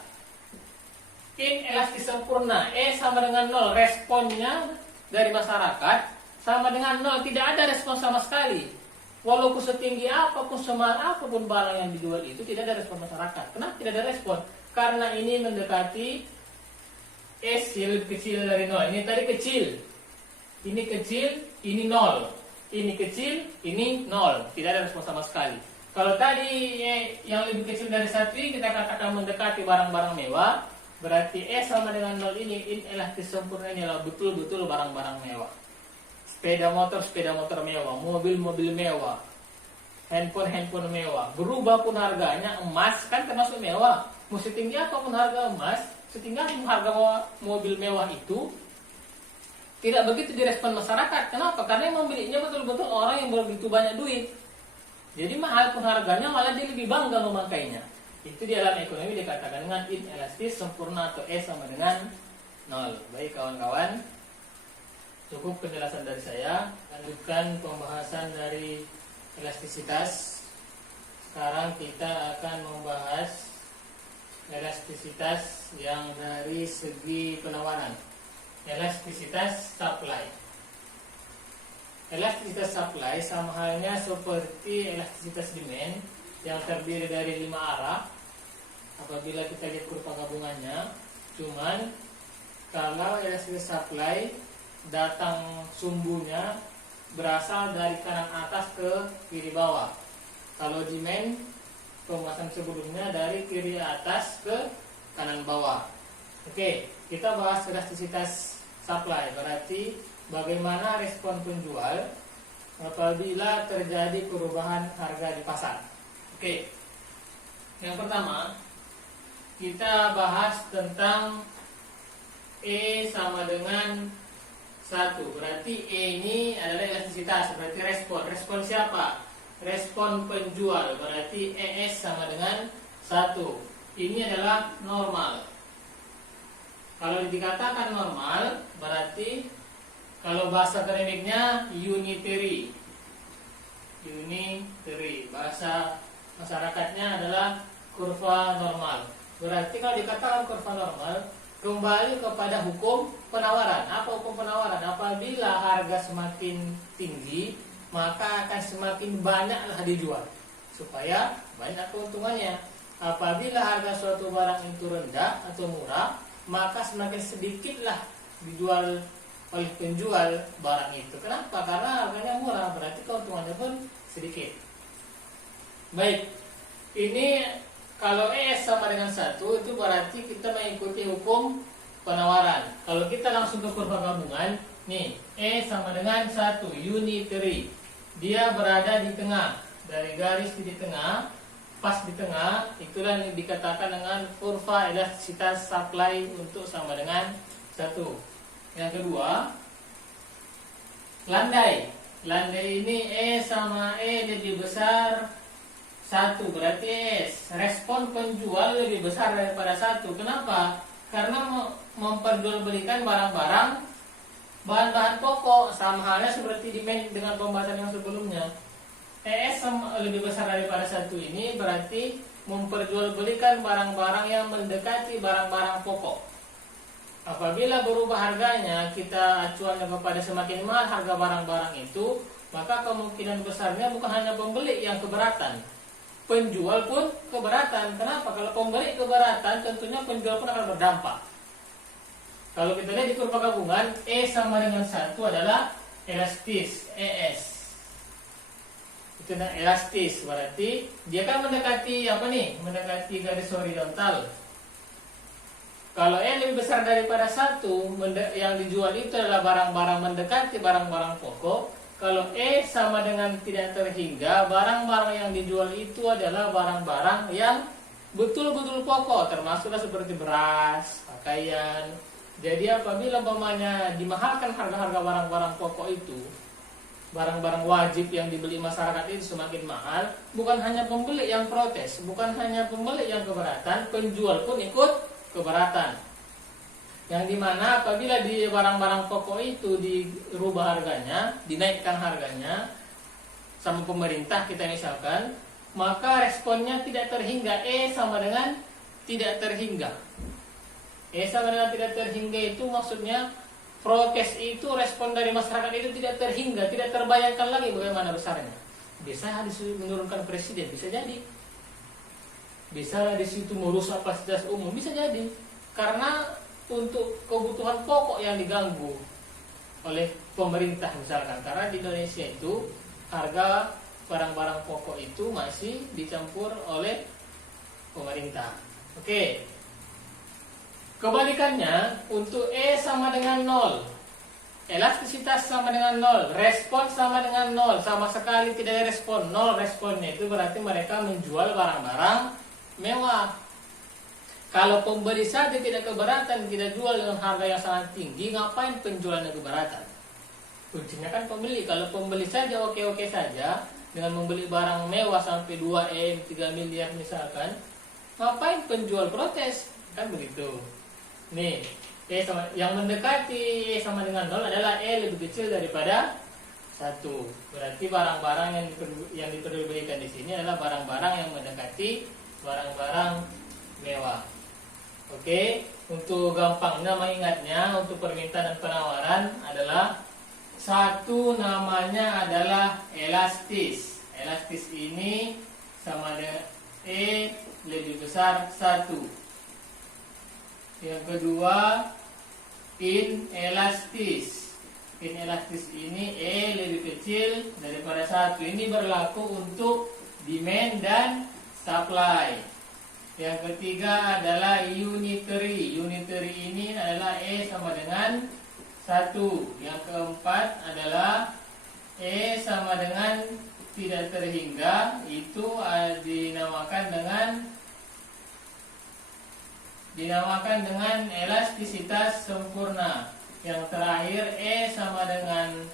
inelastis sempurna. E sama dengan 0, responnya dari masyarakat sama dengan 0, tidak ada respon sama sekali. Walaupun setinggi apapun, semahal apapun barang yang dijual itu tidak ada respon masyarakat. Kenapa tidak ada respon? Karena ini mendekati S yang lebih kecil dari 0. Ini tadi kecil. Ini kecil, ini 0. Ini kecil, ini 0. Tidak ada respon sama sekali. Kalau tadi yang lebih kecil dari 1 kita katakan mendekati barang-barang mewah, berarti S sama dengan 0 ini inelastis sempurna ini adalah betul-betul barang-barang mewah. Sepeda motor mewah, mobil-mobil mewah, handphone mewah. Berubah pun harganya, emas kan termasuk mewah. Mau setinggi apapun harga emas, setinggi apapun harga mobil mewah itu, tidak begitu direspon masyarakat. Kenapa? Karena yang membelinya betul-betul orang yang begitu banyak duit. Jadi mahal pun harganya, malah dia lebih bangga memakainya. Itu di dalam ekonomi dikatakan dengan inelastis sempurna atau E sama dengan 0. Baik kawan-kawan, cukup penjelasan dari saya. Lanjutkan pembahasan dari elastisitas. Sekarang kita akan membahas elastisitas yang dari segi penawaran. Elastisitas supply. Elastisitas supply sama halnya seperti elastisitas demand yang terdiri dari 5 arah. Apabila kita lihat kurva gabungannya, cuman kalau elastisitas supply datang sumbunya berasal dari kanan atas ke kiri bawah. Kalau demand pembahasan sebelumnya dari kiri atas ke kanan bawah. Oke, kita bahas elastisitas supply, berarti bagaimana respon penjual apabila terjadi perubahan harga di pasar. Oke, yang pertama kita bahas tentang E sama dengan 1. Berarti E ini adalah elastisitas, berarti respon. Respon siapa? Respon penjual, berarti ES sama dengan 1. Ini adalah normal. Kalau dikatakan normal, berarti kalau bahasa akademiknya unitary. Unitary. Bahasa masyarakatnya adalah kurva normal. Berarti kalau dikatakan kurva normal, kembali kepada hukum penawaran. Apa hukum penawaran? Apabila harga semakin tinggi, maka akan semakin banyaklah dijual supaya banyak keuntungannya. Apabila harga suatu barang itu rendah atau murah, maka semakin sedikitlah dijual oleh penjual barang itu. Kenapa? Karena harganya murah, berarti keuntungannya pun sedikit. Baik, ini kalau ES sama dengan 1, itu berarti kita mengikuti hukum penawaran. Kalau kita langsung ke kurva gabungan, nih, E sama dengan 1, unitary. Dia berada di tengah, dari garis di tengah, pas di tengah, itulah yang dikatakan dengan kurva elastisitas supply untuk sama dengan 1. Yang kedua, landai. Landai ini E sama E lebih besar 1, berarti S. Respon penjual lebih besar daripada 1. Kenapa? Karena memperjualbelikan barang-barang bahan-bahan pokok, sama halnya seperti demand dengan pembahasan yang sebelumnya. ES lebih besar daripada 1 ini berarti memperjualbelikan barang-barang yang mendekati barang-barang pokok. Apabila berubah harganya, kita acuannya kepada semakin mahal harga barang-barang itu, maka kemungkinan besarnya bukan hanya pembeli yang keberatan, penjual pun keberatan. Kenapa? Kalau pembeli keberatan, tentunya penjual pun akan berdampak. Kalau kita lihat di kurva gabungan, E sama dengan 1 adalah elastis, ES. Itu elastis, berarti dia kan mendekati apa nih? Mendekati garis horizontal. Kalau E lebih besar daripada 1, yang dijual itu adalah barang-barang mendekati barang-barang pokok. Kalau E sama dengan tidak terhingga, barang-barang yang dijual itu adalah barang-barang yang betul-betul pokok, termasuklah seperti beras, pakaian. Jadi apabila umpamanya dimahalkan harga-harga barang-barang pokok itu, barang-barang wajib yang dibeli masyarakat itu semakin mahal, bukan hanya pembeli yang protes, bukan hanya pembeli yang keberatan, penjual pun ikut keberatan. Yang dimana apabila di barang-barang pokok itu dirubah harganya, dinaikkan harganya sama pemerintah kita misalkan, maka responnya tidak terhingga. E sama dengan tidak terhingga. E sama dengan tidak terhingga itu maksudnya protes itu, respon dari masyarakat itu tidak terhingga, tidak terbayangkan lagi bagaimana besarnya. Bisa disitu menurunkan presiden, bisa jadi. Bisa di situ merusak fasilitas umum, bisa jadi. Karena untuk kebutuhan pokok yang diganggu oleh pemerintah misalkan. Karena di Indonesia itu harga barang-barang pokok itu masih dicampur oleh pemerintah. Oke. Kebalikannya, untuk E sama dengan 0. elastisitas sama dengan nol, respon sama dengan nol, sama sekali tidak ada respon, nol responnya. Itu berarti mereka menjual barang-barang mewah. Kalau pembeli saja tidak keberatan, tidak jual dengan harga yang sangat tinggi, ngapain penjualnya keberatan? Kuncinya kan pembeli. Kalau pembeli saja oke-oke saja dengan membeli barang mewah sampai 2 M, 3 miliar misalkan, ngapain penjual protes? Kan begitu. Nih, yang mendekati sama dengan 0 adalah lebih kecil daripada 1. Berarti barang-barang yang diperjualbelikan di sini adalah barang-barang yang mendekati barang-barang mewah. Oke, untuk gampangnya mengingatnya, untuk permintaan dan penawaran adalah satu, namanya adalah elastis. Elastis ini sama dengan lebih besar 1. Yang kedua, inelastis. Inelastis ini lebih kecil daripada 1. Ini berlaku untuk demand dan supply. Yang ketiga adalah unitary. Unitary ini adalah sama dengan 1. Yang keempat adalah sama dengan tidak terhingga. Itu dinamakan dengan elastisitas sempurna. Yang terakhir sama dengan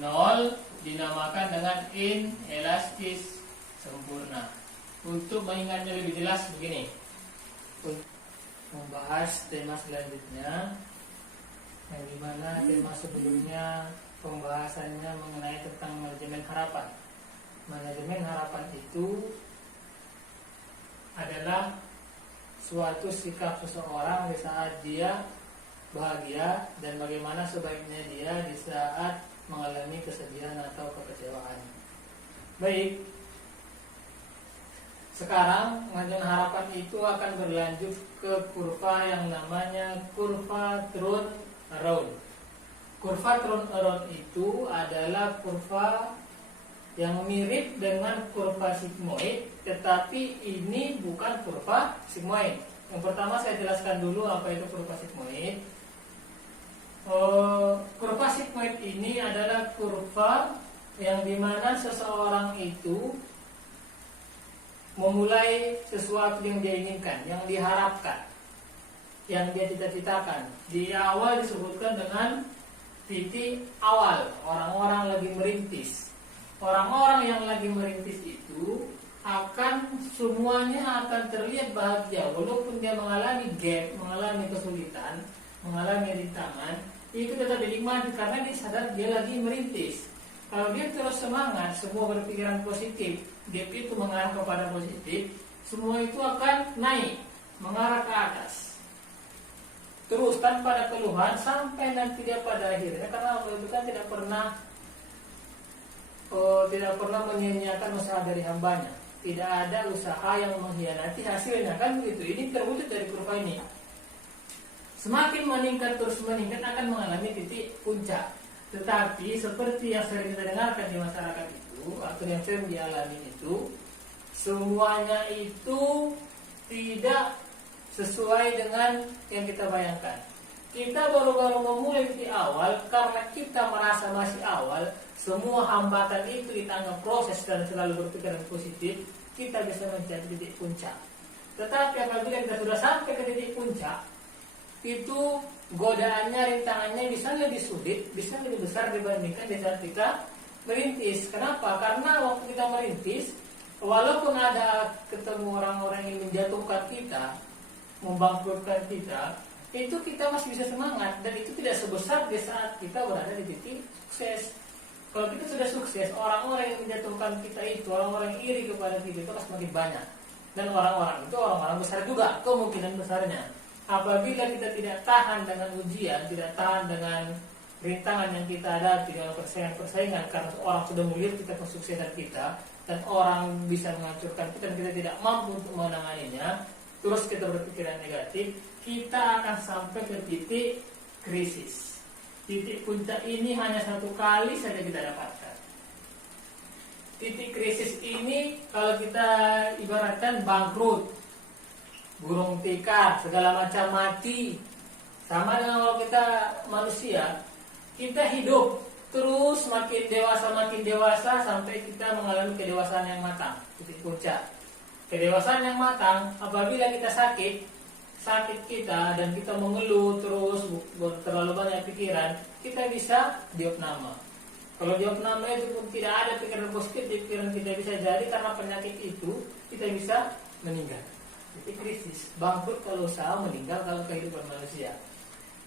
0 dinamakan dengan inelastis sempurna. Untuk mengingatnya lebih jelas begini, untuk membahas tema selanjutnya, yang dimana tema sebelumnya pembahasannya mengenai tentang manajemen harapan. Manajemen harapan itu adalah suatu sikap seseorang di saat dia bahagia dan bagaimana sebaiknya dia di saat mengalami kesedihan atau kekecewaan. Baik, sekarang manajemen harapan itu akan berlanjut ke kurva yang namanya kurva turnaround. Kurva turnaround itu adalah kurva yang mirip dengan kurva sigmoid, tetapi ini bukan kurva sigmoid. Yang pertama saya jelaskan dulu apa itu kurva sigmoid. Kurva sigmoid ini adalah kurva yang dimana seseorang itu memulai sesuatu yang dia inginkan, yang diharapkan, yang dia cita-citakan. Di awal disebutkan dengan titik awal, orang-orang lagi merintis. Orang-orang yang lagi merintis itu akan semuanya akan terlihat bahagia, walaupun dia mengalami gap, mengalami kesulitan, mengalami rintangan, itu tetap dinikmati karena dia sadar dia lagi merintis. Kalau dia terus semangat, semua berpikiran positif, gap itu mengarah kepada positif, semua itu akan naik, mengarah ke atas. Terus tanpa ada keluhan sampai nanti dia pada akhirnya, karena Allah itu kan tidak pernah menyia-nyiakan usaha dari hambanya. Tidak ada usaha yang mengkhianati hasilnya, kan begitu. Ini terwujud dari kurva ini. Semakin meningkat terus meningkat akan mengalami titik puncak. Tetapi seperti yang sering kita dengarkan di masyarakat itu atau yang sering dialami itu, semuanya itu tidak sesuai dengan yang kita bayangkan. Kita baru-baru memulai di awal karena kita merasa masih awal. Semua hambatan itu kita anggap proses dan selalu berpikiran positif, kita bisa mencapai titik puncak. Tetapi apabila kita sudah sampai ke titik puncak, itu godaannya, rintangannya bisa lebih sulit, bisa lebih besar dibandingkan di saat kita merintis. Kenapa? Karena waktu kita merintis, walaupun ada ketemu orang-orang yang menjatuhkan kita, membangkrutkan kita, itu kita masih bisa semangat, dan itu tidak sebesar di saat kita berada di titik sukses. Kalau kita sudah sukses, orang-orang yang menjatuhkan kita itu, orang-orang yang iri kepada kita itu akan semakin banyak. Dan orang-orang itu orang-orang besar juga, kemungkinan besarnya. Apabila kita tidak tahan dengan ujian, tidak tahan dengan rintangan yang kita hadapi dengan persaingan-persaingan, karena orang sudah melihat kita kesuksesan kita, dan orang bisa menghancurkan kita, dan kita tidak mampu untuk menanganinya, terus kita berpikiran negatif, kita akan sampai ke titik krisis. Titik puncak ini hanya satu kali saja kita dapatkan. Titik krisis ini kalau kita ibaratkan bangkrut, burung tikar, segala macam mati, Sama dengan kalau kita manusia, kita hidup terus makin dewasa sampai kita mengalami kedewasaan yang matang, titik puncak. Kedewasaan yang matang apabila kita sakit kita dan kita mengeluh terus terlalu banyak pikiran, kita bisa diopname. Kalau diopname itu pun tidak ada pikiran positif di pikiran kita, bisa jadi karena penyakit itu kita bisa meninggal. Titik krisis, bangkrut kalau usaha, meninggal kalau kehidupan manusia.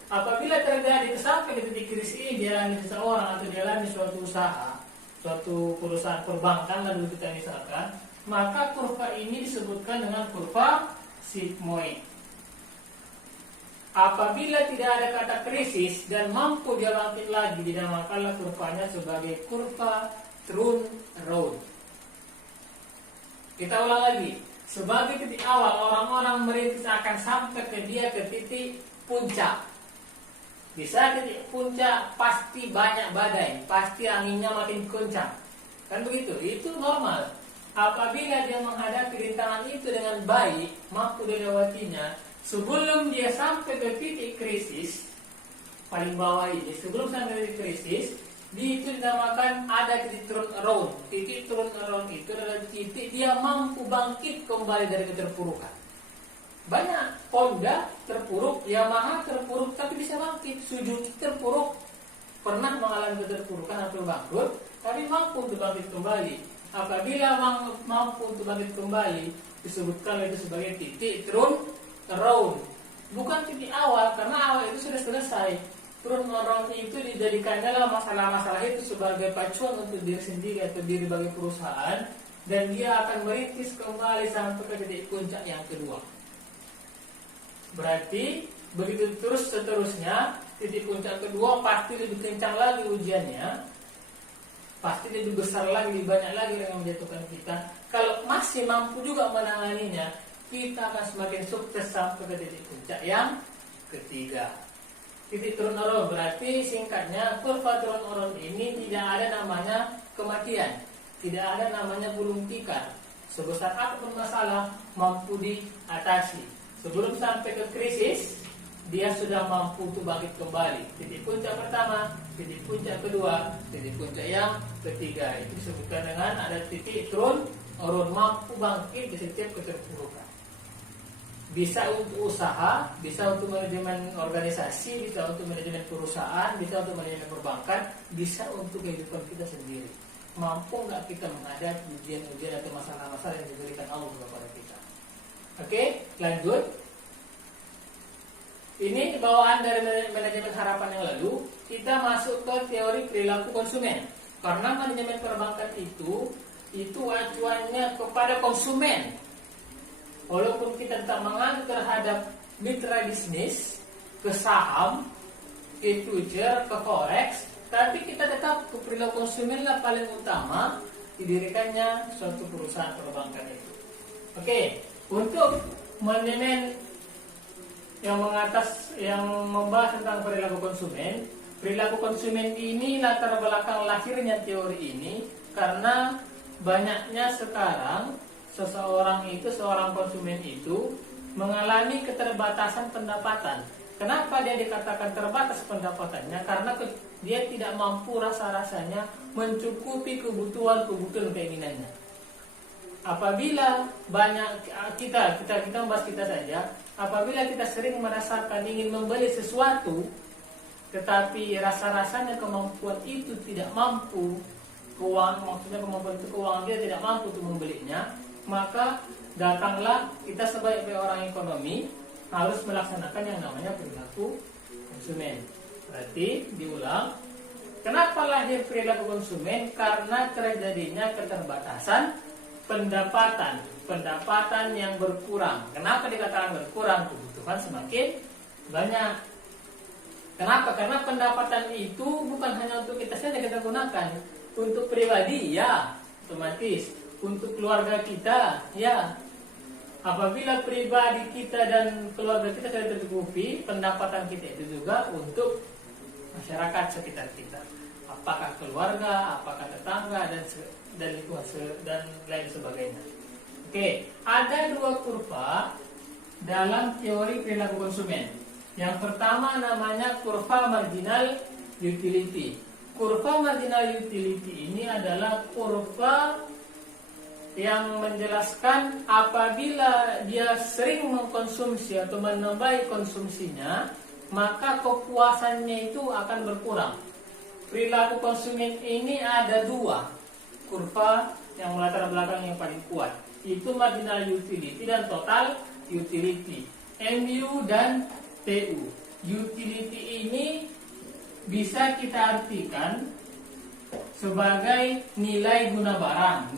Apabila terjadi sampai di titik krisis ini dialami seseorang atau dialami suatu usaha, suatu perusahaan perbankan lalu kita misalkan, maka kurva ini disebutkan dengan kurva sigmoid. Apabila tidak ada kata krisis dan mampu dia bangkit lagi, dinamakanlah kurvanya sebagai kurva turnaround. Kita ulang lagi. Sebagai titik awal, orang-orang merintis akan sampai ke titik puncak. Bisa titik puncak pasti banyak badai, pasti anginnya makin kencang. Kan begitu? Itu normal. Apabila dia menghadapi rintangan itu dengan baik, mampu dilewatinya, sebelum dia sampai ke titik krisis paling bawah ini, sebelum sampai ke titik krisis, itu dinamakan ada titik turnaround. Titik turnaround itu adalah titik dia mampu bangkit kembali dari keterpurukan. Banyak Honda terpuruk, Yamaha terpuruk, tapi bisa bangkit. Suzuki terpuruk, pernah mengalami keterpurukan atau bangkrut, tapi mampu untuk bangkit kembali. Apabila mampu untuk bangkit kembali, disebutkan itu sebagai titik turnaround. Bukan titik awal, karena awal itu sudah selesai. Turnaround itu dijadikannya masalah-masalah itu sebagai pacuan untuk diri sendiri atau diri bagi perusahaan, dan dia akan merintis kembali sampai ke titik puncak yang kedua. Berarti begitu terus seterusnya, titik puncak kedua pasti lebih kencang lagi ujiannya, pasti lebih besar lagi, lebih banyak lagi yang menjatuhkan kita. Kalau masih mampu juga menanganinya, kita akan semakin sukses sampai ke titik puncak yang ketiga. Titik turnaround berarti singkatnya kurva turnaround ini tidak ada namanya kematian, tidak ada namanya gulung tikar. Sebesar apapun masalah mampu diatasi. Sebelum sampai ke krisis, dia sudah mampu untuk bangkit kembali. Titik puncak pertama, titik puncak kedua, titik puncak yang ketiga. Itu disebutkan dengan ada titik turnaround, mampu bangkit di setiap keterpurukan. Bisa untuk usaha, bisa untuk manajemen organisasi, bisa untuk manajemen perusahaan, bisa untuk manajemen perbankan, bisa untuk kehidupan kita sendiri. Mampu nggak kita menghadapi ujian-ujian atau masalah-masalah yang diberikan Allah kepada kita? Oke, lanjut. Ini bawaan dari manajemen harapan yang lalu. Kita masuk ke teori perilaku konsumen. Karena manajemen perbankan itu acuannya kepada konsumen. Walaupun kita tetap menganut terhadap mitra bisnis, ke saham, ke future, ke forex, tapi kita tetap ke perilaku konsumen lah paling utama didirikannya suatu perusahaan perbankan itu. Oke, untuk manajemen yang membahas tentang perilaku konsumen ini latar belakang lahirnya teori ini karena banyaknya sekarang seorang konsumen itu mengalami keterbatasan pendapatan. Kenapa dia dikatakan terbatas pendapatannya? Karena dia tidak mampu rasa-rasanya mencukupi kebutuhan keinginannya. Apabila banyak kita membahas kita saja, apabila kita sering merasakan ingin membeli sesuatu, tetapi rasa-rasanya kemampuan itu tidak mampu, kemampuan itu keuangan dia tidak mampu untuk membelinya, maka datanglah kita sebagai orang ekonomi harus melaksanakan yang namanya perilaku konsumen. Berarti diulang, kenapa lahir perilaku konsumen? Karena terjadinya keterbatasan pendapatan yang berkurang. Kenapa dikatakan berkurang? Kebutuhan semakin banyak. Kenapa? Karena pendapatan itu bukan hanya untuk kita saja kita gunakan, untuk pribadi ya otomatis, untuk keluarga kita ya. Apabila pribadi kita dan keluarga kita sudah tercukupi, pendapatan kita itu juga untuk masyarakat sekitar kita. Apakah keluarga, apakah tetangga dan lingkungan dan lain sebagainya. Oke, ada dua kurva dalam teori perilaku konsumen. Yang pertama namanya kurva marginal utility. Kurva marginal utility ini adalah kurva yang menjelaskan apabila dia sering mengkonsumsi atau menambahi konsumsinya, maka kepuasannya itu akan berkurang. Perilaku konsumen ini ada dua kurva yang melatar belakang yang paling kuat, itu marginal utility dan total utility, MU dan TU. Utility ini bisa kita artikan sebagai nilai guna barang,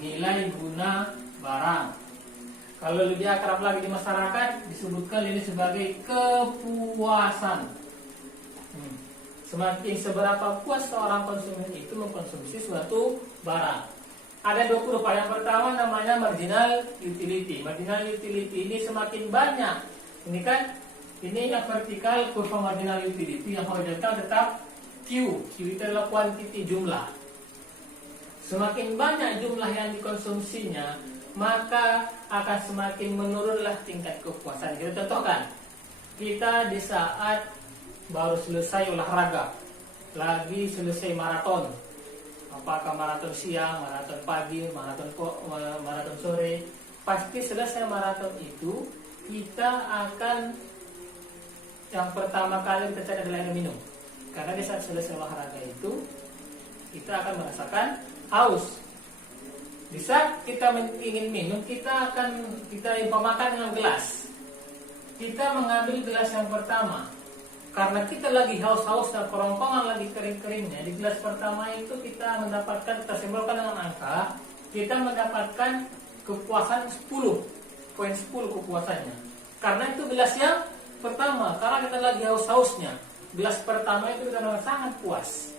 Kalau lebih akrab lagi di masyarakat disebutkan ini sebagai kepuasan. Semakin seberapa puas seorang konsumen itu mengkonsumsi suatu barang. Ada dua kurva. Yang pertama namanya marginal utility. Marginal utility ini semakin banyak. Ini kan, ini yang vertikal kurva marginal utility, yang horizontal tetap Q. Q itu adalah kuantiti, jumlah. Semakin banyak jumlah yang dikonsumsinya, maka akan semakin menurunlah tingkat kepuasan. Kita contohkan, kita di saat baru selesai olahraga, lagi selesai maraton, apakah maraton siang, maraton pagi, maraton sore, pasti selesai maraton itu kita akan, yang pertama kali kita cari adalah air minum, karena di saat selesai olahraga itu kita akan merasakan haus. Di saat kita ingin minum, kita umpamakan dengan gelas. Kita mengambil gelas yang pertama, karena kita lagi haus-hausnya, kerongkongan lagi kering-keringnya. Di gelas pertama itu kita mendapatkan, kita simbolkan dengan angka, kita mendapatkan kepuasan 10, poin 10 kepuasannya. Karena itu gelas yang pertama, karena kita lagi haus-hausnya. Gelas pertama itu kita sangat puas.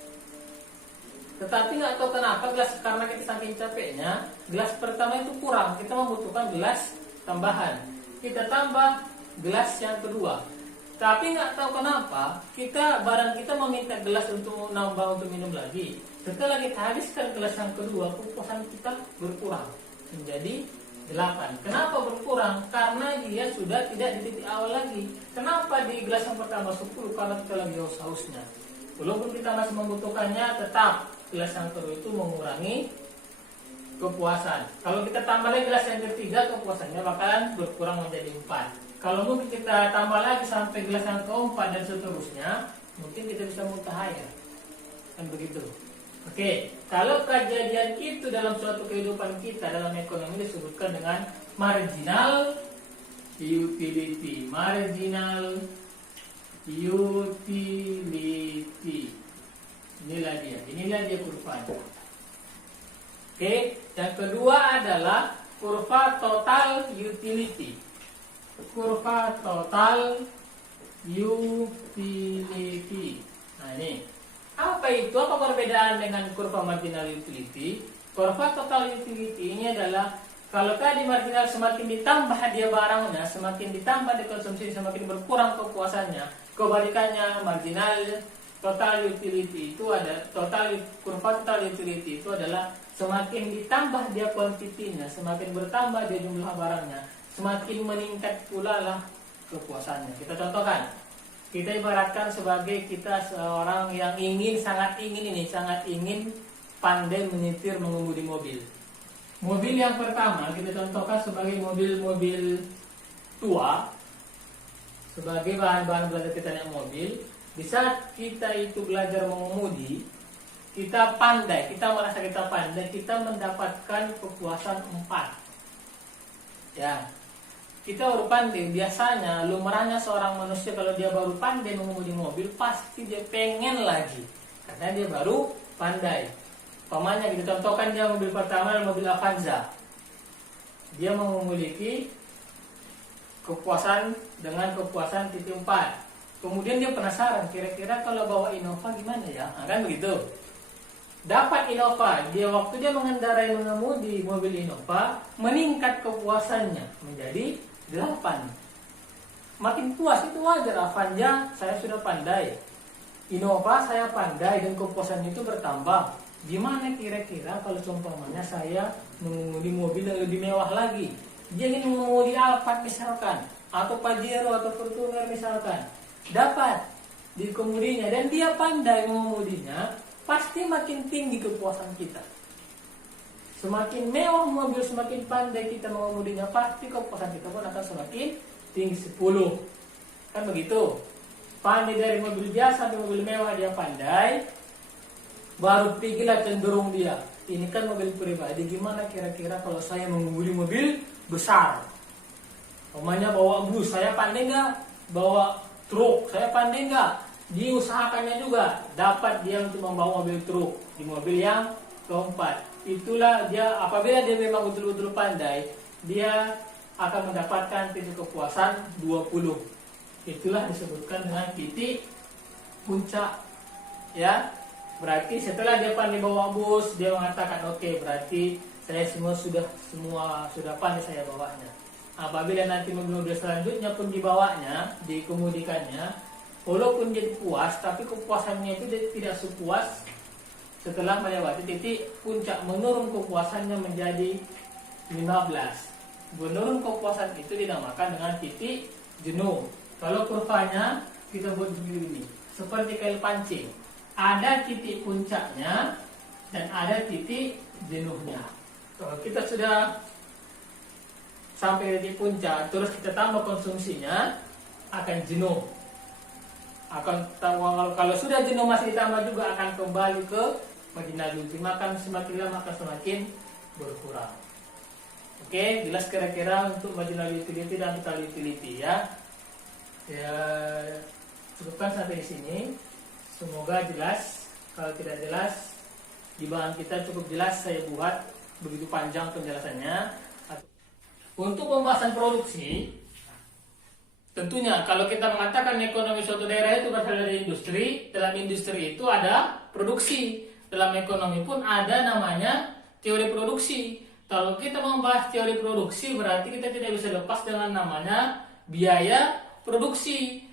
Tetapi nggak tahu kenapa karena kita saking capeknya, gelas pertama itu kurang. Kita membutuhkan gelas tambahan. Kita tambah gelas yang kedua. Tapi nggak tahu kenapa barang kita meminta gelas untuk nambah untuk minum lagi. Setelah kita habiskan gelas yang kedua, kepuasan kita berkurang menjadi 8. Kenapa berkurang? Karena dia sudah tidak di titik awal lagi. Kenapa di gelas yang pertama 10? Karena kita lagi haus-hausnya. Walaupun kita masih membutuhkannya, tetap gelas yang kedua itu mengurangi kepuasan. Kalau kita tambah lagi gelas yang ketiga, kepuasannya bakalan berkurang menjadi 4. Kalau mungkin kita tambah lagi sampai gelas yang keempat dan seterusnya, mungkin kita bisa muntah air. Kan begitu. Oke, kalau kejadian itu dalam suatu kehidupan kita, dalam ekonomi disebutkan dengan marginal utility. Marginal utility. Inilah dia kurvanya. Oke, yang kedua adalah kurva total utility. Kurva total utility. Nah ini, apa itu? Apa perbedaan dengan kurva marginal utility? Kurva total utility ini adalah kalau tadi marginal semakin ditambah dia barangnya, semakin ditambah dikonsumsi, semakin berkurang kepuasannya. Kebalikannya marginal total utility itu ada kurva total utility itu adalah semakin ditambah dia kuantitinya, semakin bertambah dia jumlah barangnya, semakin meningkat pula lah kepuasannya. Kita contohkan, kita ibaratkan sebagai kita seorang yang sangat ingin pandai menyetir mengemudi mobil. Mobil yang pertama kita contohkan sebagai mobil-mobil tua, sebagai bahan-bahan belajar kita naik mobil. Di saat kita itu belajar mengemudi, kita pandai, kita merasa kita pandai, kita mendapatkan kepuasan 4. Ya, kita baru pandai. Biasanya lumrahnya seorang manusia kalau dia baru pandai mengemudi mobil, pasti dia pengen lagi, karena dia baru pandai. Pamannya kita contohkan, dia mobil pertama adalah mobil Avanza. Dia memiliki kepuasan dengan kepuasan titik 4. Kemudian dia penasaran, kira-kira kalau bawa Innova gimana ya? Nah, kan begitu. Dapat Innova, waktu dia mengendarai mengemudi mobil Innova, meningkat kepuasannya menjadi 8. Makin puas itu wajar. Avanza saya sudah pandai, Innova saya pandai, dan kepuasan itu bertambah. Gimana kira-kira kalau contohnya saya mengemudi mobil yang lebih mewah lagi? Dia ingin mengemudi Alphard misalkan, atau Pajero atau Fortuner misalkan. dapat di kemudinya dan dia pandai mengemudinya, pasti makin tinggi kepuasan kita. Semakin mewah mobil, semakin pandai kita mengemudinya, pasti kepuasan kita pun akan semakin tinggi 10. Kan begitu. Pandai dari mobil biasa sampai mobil mewah dia pandai, baru pergilah cenderung dia. Ini kan mobil pribadi, gimana kira-kira kalau saya mengemudi mobil besar? Namanya bawa bus, saya pandai nggak? Bawa truk, saya pandai nggak? Diusahakannya juga dapat dia untuk membawa mobil truk di mobil yang keempat. Itulah dia, apabila dia memang betul-betul pandai, dia akan mendapatkan titik kepuasan 20. Itulah disebutkan dengan titik puncak. Ya, berarti setelah dia pandai bawa bus, dia mengatakan oke, berarti saya semua sudah pandai saya bawanya. Apabila nanti mobil-mobil selanjutnya pun dibawanya, dikemudikannya, walaupun dia puas, tapi kepuasannya itu tidak sepuas setelah melewati titik puncak, menurun kepuasannya menjadi 15. Menurun kepuasan itu dinamakan dengan titik jenuh. Kalau kurvanya kita buat begini, seperti kail pancing. Ada titik puncaknya dan ada titik jenuhnya. Kalau kita sudah sampai titik puncak, terus kita tambah konsumsinya, akan jenuh. Kalau sudah jenuh masih ditambah juga, akan kembali ke marginal utility. Makan semakin lama akan semakin berkurang. Oke, jelas kira-kira untuk marginal utility dan total utility ya. Ya, cukupkan sampai di sini. Semoga jelas. Kalau tidak jelas, di bahan kita cukup jelas saya buat begitu panjang penjelasannya. Untuk pembahasan produksi, tentunya kalau kita mengatakan ekonomi suatu daerah itu berasal dari industri, dalam industri itu ada produksi. Dalam ekonomi pun ada namanya teori produksi. Kalau kita membahas teori produksi, berarti kita tidak bisa lepas dengan namanya biaya produksi.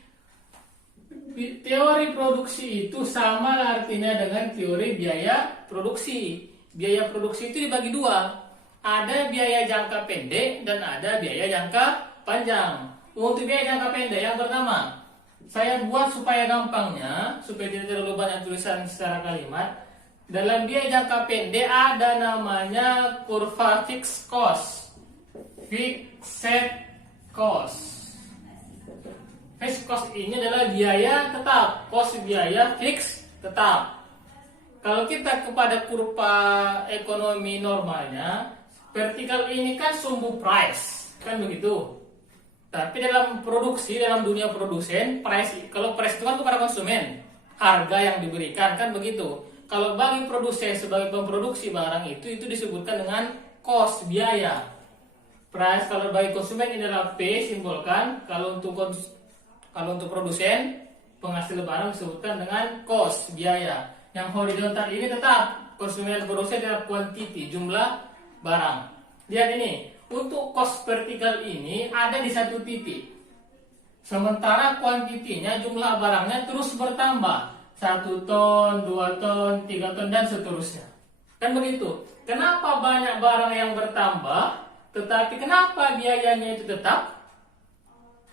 Teori produksi itu sama artinya dengan teori biaya produksi. Biaya produksi itu dibagi dua. Ada biaya jangka pendek dan ada biaya jangka panjang. Untuk biaya jangka pendek, yang pertama, saya buat supaya gampangnya, supaya tidak terlalu banyak tulisan secara kalimat. Dalam biaya jangka pendek ada namanya kurva fixed cost. Fixed cost. Fixed cost ini adalah biaya tetap, cost biaya fix tetap. Kalau kita kepada kurva ekonomi normalnya, vertikal ini kan sumbu price, kan begitu. Tapi dalam produksi, dalam dunia produsen, price, kalau price itu kan kepada konsumen, harga yang diberikan, kan begitu. Kalau bagi produsen sebagai pemproduksi barang itu disebutkan dengan cost, biaya. Price kalau bagi konsumen ini adalah P, simbolkan. Kalau untuk produsen penghasil barang disebutkan dengan cost, biaya. Yang horizontal ini tetap konsumen dan produsen adalah quantity, jumlah barang. Lihat ini, untuk cost vertikal ini ada di satu titik. Sementara kuantitinya, jumlah barangnya terus bertambah. 1 ton, 2 ton, 3 ton, dan seterusnya. Kan begitu. Kenapa banyak barang yang bertambah, tetapi kenapa biayanya itu tetap?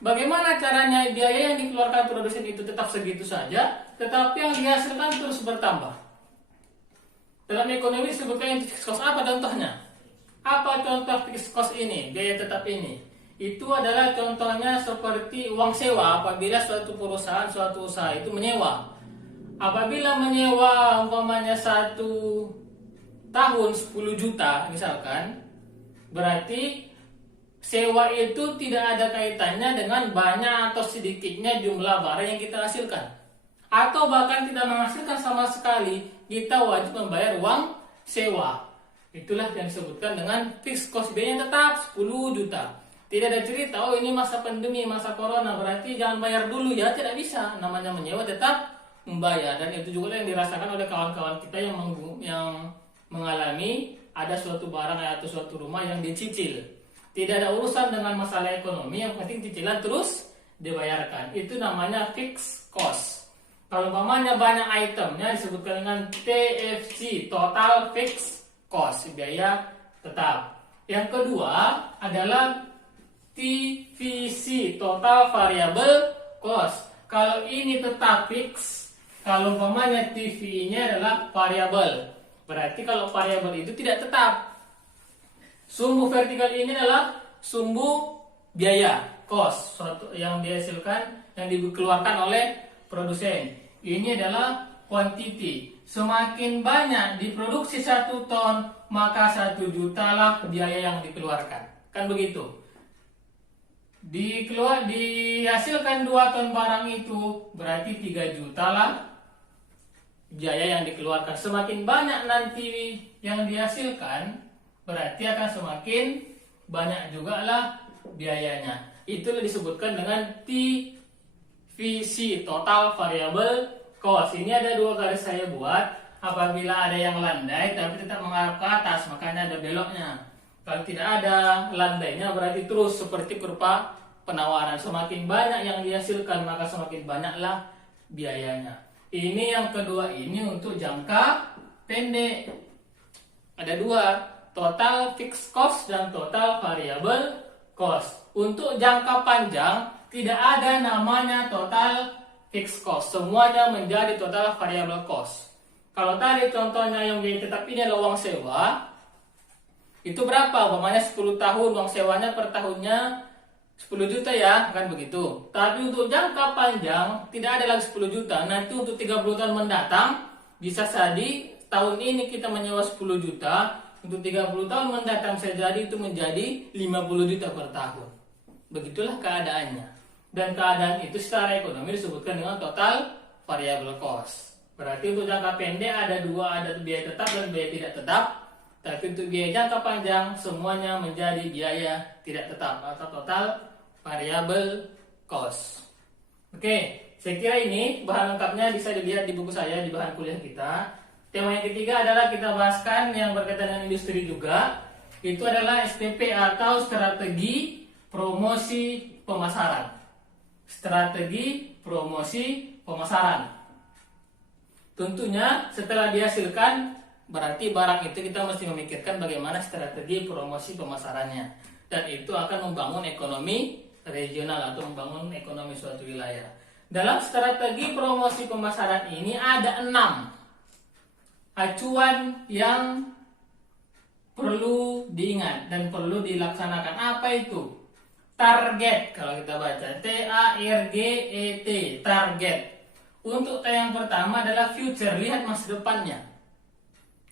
Bagaimana caranya biaya yang dikeluarkan produsen itu tetap segitu saja, tetapi yang dihasilkan terus bertambah? Dalam ekonomi disebutkan fixed cost. Apa contohnya? Apa contoh fixed cost ini, biaya tetap ini? Itu adalah contohnya seperti uang sewa apabila suatu perusahaan, suatu usaha itu menyewa. Apabila menyewa umpamanya 1 tahun 10 juta misalkan, berarti sewa itu tidak ada kaitannya dengan banyak atau sedikitnya jumlah barang yang kita hasilkan. Atau bahkan tidak menghasilkan sama sekali, kita wajib membayar uang sewa. Itulah yang disebutkan dengan fixed cost, biayanya tetap 10 juta. Tidak ada cerita, oh ini masa pandemi, masa corona, berarti jangan bayar dulu ya, tidak bisa. Namanya menyewa tetap membayar, dan itu juga yang dirasakan oleh kawan-kawan kita yang mengalami ada suatu barang atau suatu rumah yang dicicil. Tidak ada urusan dengan masalah ekonomi, yang penting cicilan terus dibayarkan. Itu namanya fixed cost. Kalau umpamanya banyak itemnya disebutkan dengan TFC, total fixed cost, biaya tetap. Yang kedua adalah TVC, total variable cost. Kalau ini tetap fix, kalau umpamanya TV-nya adalah variabel. Berarti kalau variabel itu tidak tetap. Sumbu vertikal ini adalah sumbu biaya, cost, suatu yang dihasilkan, yang dikeluarkan oleh produsen. Ini adalah quantity. Semakin banyak diproduksi 1 ton, maka 1 juta lah biaya yang dikeluarkan. Kan begitu. Dihasilkan 2 ton barang itu, berarti 3 juta lah biaya yang dikeluarkan. Semakin banyak nanti yang dihasilkan, berarti akan semakin banyak juga lah biayanya. Itu disebutkan dengan TVC, Total Variable Cost. Ini ada 2 garis saya buat. Apabila ada yang landai tapi tetap mengarah ke atas, makanya ada beloknya. Kalau tidak ada landainya, berarti terus seperti kurva penawaran. Semakin banyak yang dihasilkan, maka semakin banyaklah biayanya. Ini yang kedua, ini untuk jangka pendek. Ada 2, total fixed cost dan total variable cost. Untuk jangka panjang, tidak ada namanya total fixed cost. Semuanya menjadi total variable cost. Kalau tadi contohnya yang biaya tetap ini adalah uang sewa, itu berapa? Umpamanya 10 tahun, uang sewanya per tahunnya 10 juta ya, kan begitu. Tapi untuk jangka panjang, tidak ada lagi 10 juta. Nanti untuk 30 tahun mendatang, bisa jadi tahun ini kita menyewa 10 juta, untuk 30 tahun mendatang bisa jadi itu menjadi 50 juta per tahun. Begitulah keadaannya. Dan keadaan itu secara ekonomi disebutkan dengan total variable cost. Berarti untuk jangka pendek ada 2, ada biaya tetap dan biaya tidak tetap. Tapi untuk biaya jangka panjang semuanya menjadi biaya tidak tetap atau total variable cost. Oke, saya kira ini bahan lengkapnya bisa dilihat di buku saya di bahan kuliah kita. Tema yang ketiga adalah kita bahaskan yang berkaitan dengan industri juga. Itu adalah SPP atau strategi promosi pemasaran. Strategi promosi pemasaran. Tentunya setelah dihasilkan, berarti barang itu kita mesti memikirkan bagaimana strategi promosi pemasarannya. Dan itu akan membangun ekonomi regional atau membangun ekonomi suatu wilayah. Dalam strategi promosi pemasaran ini ada 6 acuan yang perlu diingat dan perlu dilaksanakan. Apa itu? Target, kalau kita baca TARGET, target. Untuk yang pertama adalah future, lihat masa depannya.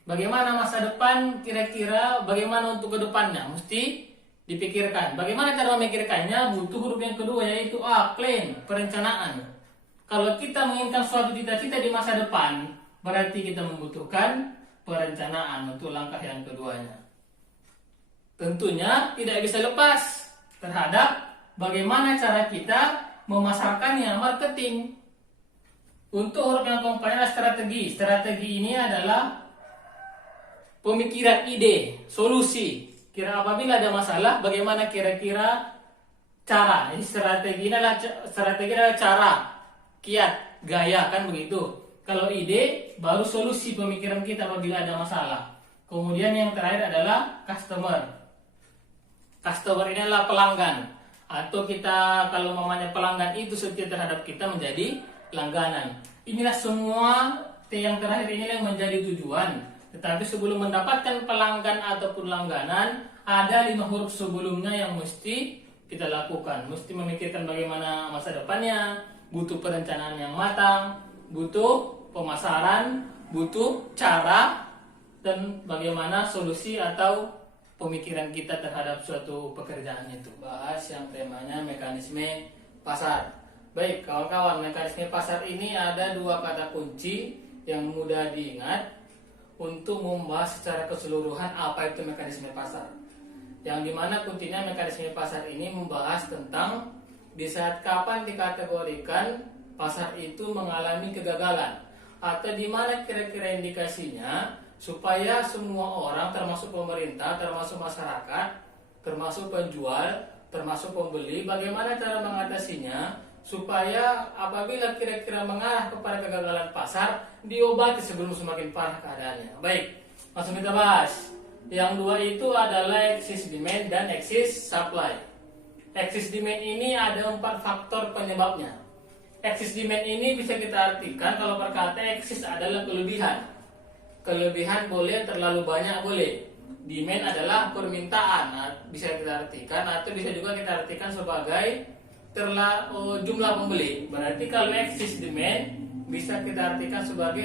Bagaimana masa depan, kira-kira bagaimana untuk ke depannya, mesti dipikirkan. Bagaimana cara memikirkannya? Butuh huruf yang kedua, yaitu A, plan, perencanaan. Kalau kita menginginkan suatu cita-cita di masa depan, berarti kita membutuhkan perencanaan untuk langkah yang keduanya. Tentunya tidak bisa lepas terhadap bagaimana cara kita memasarkannya, marketing. Untuk huruf yang keempat adalah strategi. Strategi ini adalah pemikiran, ide, solusi. Kira apabila ada masalah, bagaimana kira-kira cara. Ini strategi adalah cara, kiat, gaya, kan begitu. Kalau ide, baru solusi pemikiran kita apabila ada masalah. Kemudian yang terakhir adalah customer. Customer ini adalah pelanggan. Atau kita kalau namanya pelanggan itu setia terhadap kita menjadi langganan. Inilah semua yang terakhir ini yang menjadi tujuan. Tetapi sebelum mendapatkan pelanggan ataupun langganan, ada 5 huruf sebelumnya yang mesti kita lakukan. Mesti memikirkan bagaimana masa depannya, butuh perencanaan yang matang, butuh pemasaran, butuh cara, dan bagaimana solusi atau pemikiran kita terhadap suatu pekerjaan itu. Bahas yang temanya mekanisme pasar. Baik, kawan-kawan, mekanisme pasar ini ada 2 kata kunci yang mudah diingat untuk membahas secara keseluruhan apa itu mekanisme pasar. Yang dimana kuncinya mekanisme pasar ini membahas tentang di saat kapan dikategorikan pasar itu mengalami kegagalan, atau di mana kira-kira indikasinya supaya semua orang, termasuk pemerintah, termasuk masyarakat, termasuk penjual, termasuk pembeli, bagaimana cara mengatasinya supaya apabila kira-kira mengarah kepada kegagalan pasar, diobati sebelum semakin parah keadaannya. Baik, langsung kita bahas. Yang 2 itu adalah excess demand dan excess supply. Excess demand ini ada 4 faktor penyebabnya. Excess demand ini bisa kita artikan kalau perkata excess adalah kelebihan. Kelebihan boleh, terlalu banyak boleh. Demand adalah permintaan, nah, bisa kita artikan atau bisa juga kita artikan sebagai jumlah pembeli. Berarti kalau excess demand bisa kita artikan sebagai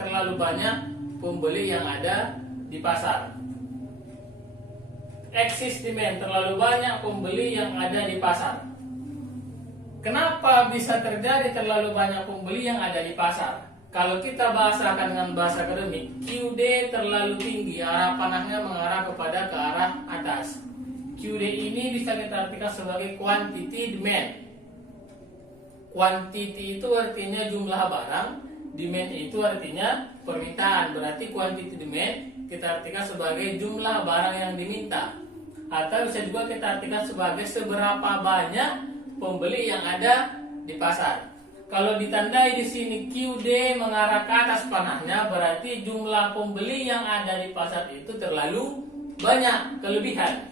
terlalu banyak pembeli yang ada di pasar. Excess demand, terlalu banyak pembeli yang ada di pasar. Kenapa bisa terjadi terlalu banyak pembeli yang ada di pasar? Kalau kita bahasakan dengan bahasa akademik, QD terlalu tinggi, arah panahnya mengarah kepada ke arah atas. QD ini bisa kita artikan sebagai quantity demand. Quantity itu artinya jumlah barang, demand itu artinya permintaan. Berarti quantity demand kita artikan sebagai jumlah barang yang diminta. Atau bisa juga kita artikan sebagai seberapa banyak pembeli yang ada di pasar. Kalau ditandai di sini QD mengarah ke atas panahnya, berarti jumlah pembeli yang ada di pasar itu terlalu banyak, kelebihan,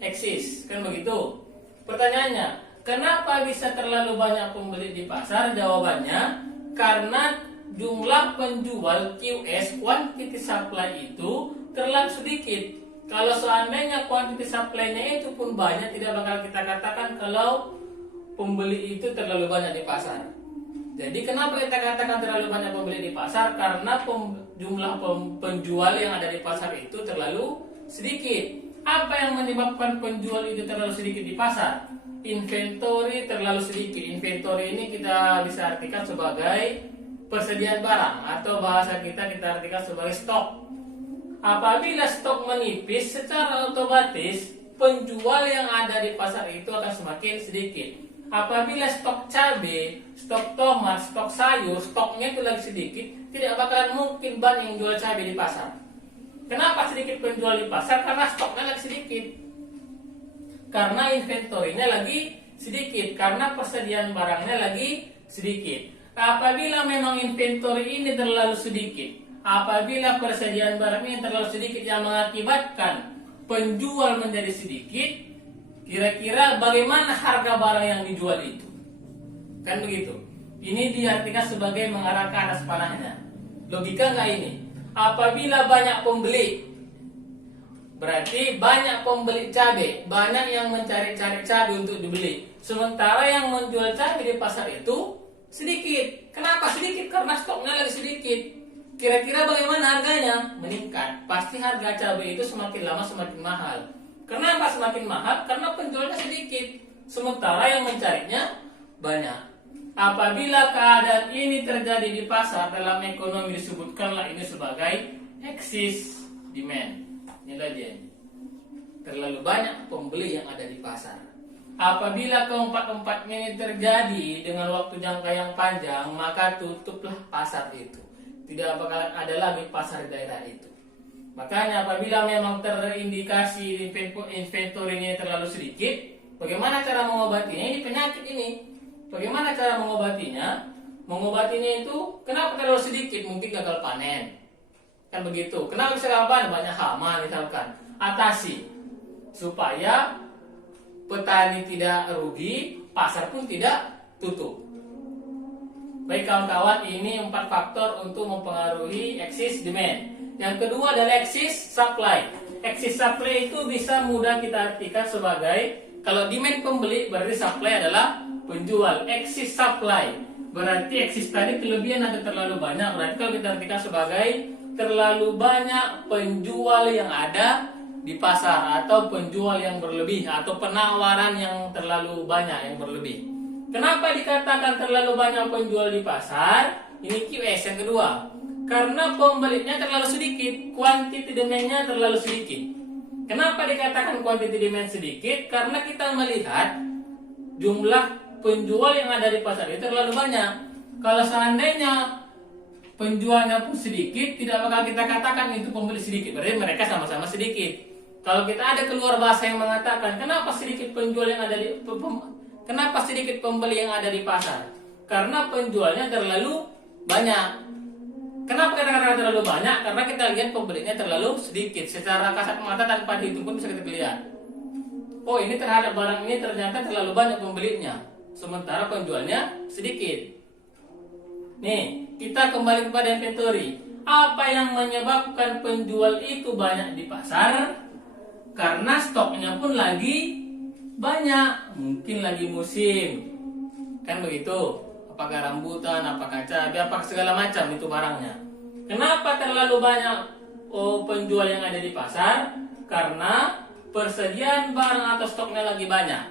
eksis, kan begitu? Pertanyaannya, kenapa bisa terlalu banyak pembeli di pasar? Jawabannya, karena jumlah penjual QS, quantity supply itu terlalu sedikit. Kalau seandainya quantity supply-nya itu pun banyak, tidak bakal kita katakan kalau pembeli itu terlalu banyak di pasar. Jadi kenapa kita katakan terlalu banyak pembeli di pasar? Karena jumlah penjual yang ada di pasar itu terlalu sedikit. Apa yang menyebabkan penjual itu terlalu sedikit di pasar? Inventory terlalu sedikit. Inventory ini kita bisa artikan sebagai persediaan barang, atau bahasa kita artikan sebagai stok. Apabila stok menipis, secara otomatis penjual yang ada di pasar itu akan semakin sedikit. Apabila stok cabai, stok tomat, stok sayur, stoknya itu lagi sedikit, tidak bakalan mungkin banyak yang jual cabai di pasar. Kenapa sedikit penjual di pasar? Karena stoknya lagi sedikit. Karena inventorinya lagi sedikit, karena persediaan barangnya lagi sedikit. Apabila memang inventory ini terlalu sedikit, apabila persediaan barang ini terlalu sedikit yang mengakibatkan penjual menjadi sedikit, kira-kira bagaimana harga barang yang dijual itu? Kan begitu. Ini diartikan sebagai mengarah ke atas panahnya. Logika nggak ini? Apabila banyak pembeli, berarti banyak pembeli cabai, banyak yang mencari-cari cabai untuk dibeli. Sementara yang menjual cabai di pasar itu sedikit. Kenapa sedikit? Karena stoknya lagi sedikit. Kira-kira bagaimana harganya? Meningkat. Pasti harga cabai itu semakin lama semakin mahal. Kenapa semakin mahal? Karena penjualnya sedikit, sementara yang mencarinya banyak. Apabila keadaan ini terjadi di pasar, dalam ekonomi disebutkanlah ini sebagai excess demand. Inilah dia. Terlalu banyak pembeli yang ada di pasar. Apabila keempat-empatnya ini terjadi dengan waktu jangka yang panjang, maka tutuplah pasar itu. Tidak bakalan ada lagi pasar di daerah itu. Makanya apabila memang terindikasi inventory-nya terlalu sedikit, bagaimana cara mengobatinya? Ini penyakit ini. Bagaimana cara mengobatinya? Mengobatinya itu, kenapa terlalu sedikit? Mungkin gagal panen. Kan begitu. Kenapa bisa gagal panen? Banyak hama misalkan. Atasi. Supaya petani tidak rugi, pasar pun tidak tutup. Baik kawan-kawan, ini 4 faktor untuk mempengaruhi excess demand. Yang kedua adalah excess supply. Excess supply itu bisa mudah kita artikan sebagai, kalau demand pembeli berarti supply adalah penjual. Excess supply berarti excess tadi kelebihan atau terlalu banyak. Berarti kalau kita artikan sebagai terlalu banyak penjual yang ada di pasar, atau penjual yang berlebih, atau penawaran yang terlalu banyak yang berlebih. Kenapa dikatakan terlalu banyak penjual di pasar? Ini QS yang kedua. Karena pembelinya terlalu sedikit, quantity demand-nya terlalu sedikit. Kenapa dikatakan quantity demand sedikit? Karena kita melihat jumlah penjual yang ada di pasar itu terlalu banyak. Kalau seandainya penjualnya pun sedikit, tidak bakal kita katakan itu pembeli sedikit. Berarti mereka sama-sama sedikit. Kalau kita ada keluar bahasa yang mengatakan kenapa sedikit penjual yang ada di kenapa sedikit pembeli yang ada di pasar? Karena penjualnya terlalu banyak. Kenapa kata-kata terlalu banyak? Karena kita lihat pembelinya terlalu sedikit. Secara kasat mata tanpa dihitung pun bisa kita lihat. Oh, ini terhadap barang ini ternyata terlalu banyak pembelinya. sementara penjualnya sedikit. Nih, kita kembali kepada inventory. Apa yang menyebabkan penjual itu banyak di pasar? Karena stoknya pun lagi banyak, mungkin lagi musim, kan begitu? Apakah rambutan, apakah cabai, apakah segala macam itu barangnya. Kenapa terlalu banyak penjual yang ada di pasar? Karena persediaan barang atau stoknya lagi banyak.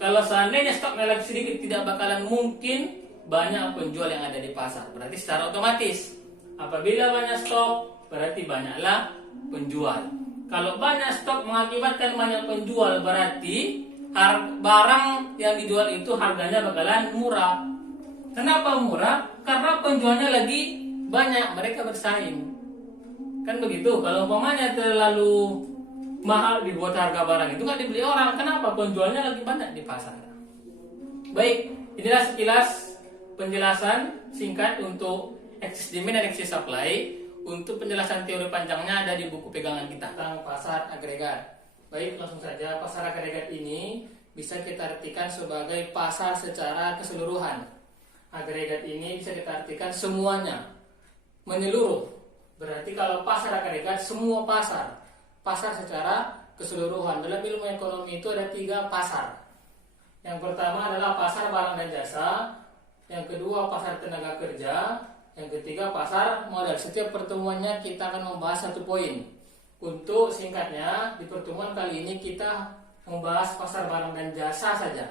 Kalau seandainya stoknya lagi sedikit, tidak bakalan mungkin banyak penjual yang ada di pasar. Berarti secara otomatis apabila banyak stok, berarti banyaklah penjual. Kalau banyak stok mengakibatkan banyak penjual, berarti barang yang dijual itu harganya bakalan murah. Kenapa murah? Karena penjualnya lagi banyak, mereka bersaing. Kan begitu. Kalau umpamanya terlalu mahal dibuat harga barang itu nggak dibeli orang. Kenapa? Penjualnya lagi banyak di pasar. Baik, inilah sekilas penjelasan singkat untuk excess demand dan excess supply. Untuk penjelasan teori panjangnya ada di buku pegangan kita tentang pasar agregat. Baik, langsung saja. Pasar agregat ini bisa kita artikan sebagai pasar secara keseluruhan. Agregat ini bisa kita artikan semuanya, menyeluruh. Berarti kalau pasar agregat, semua pasar. Pasar secara keseluruhan. Dalam ilmu ekonomi itu ada 3 pasar. Yang pertama adalah pasar barang dan jasa. Yang kedua pasar tenaga kerja, yang ketiga pasar modal. Setiap pertemuannya kita akan membahas 1 poin. Untuk singkatnya, di pertemuan kali ini kita membahas pasar barang dan jasa saja.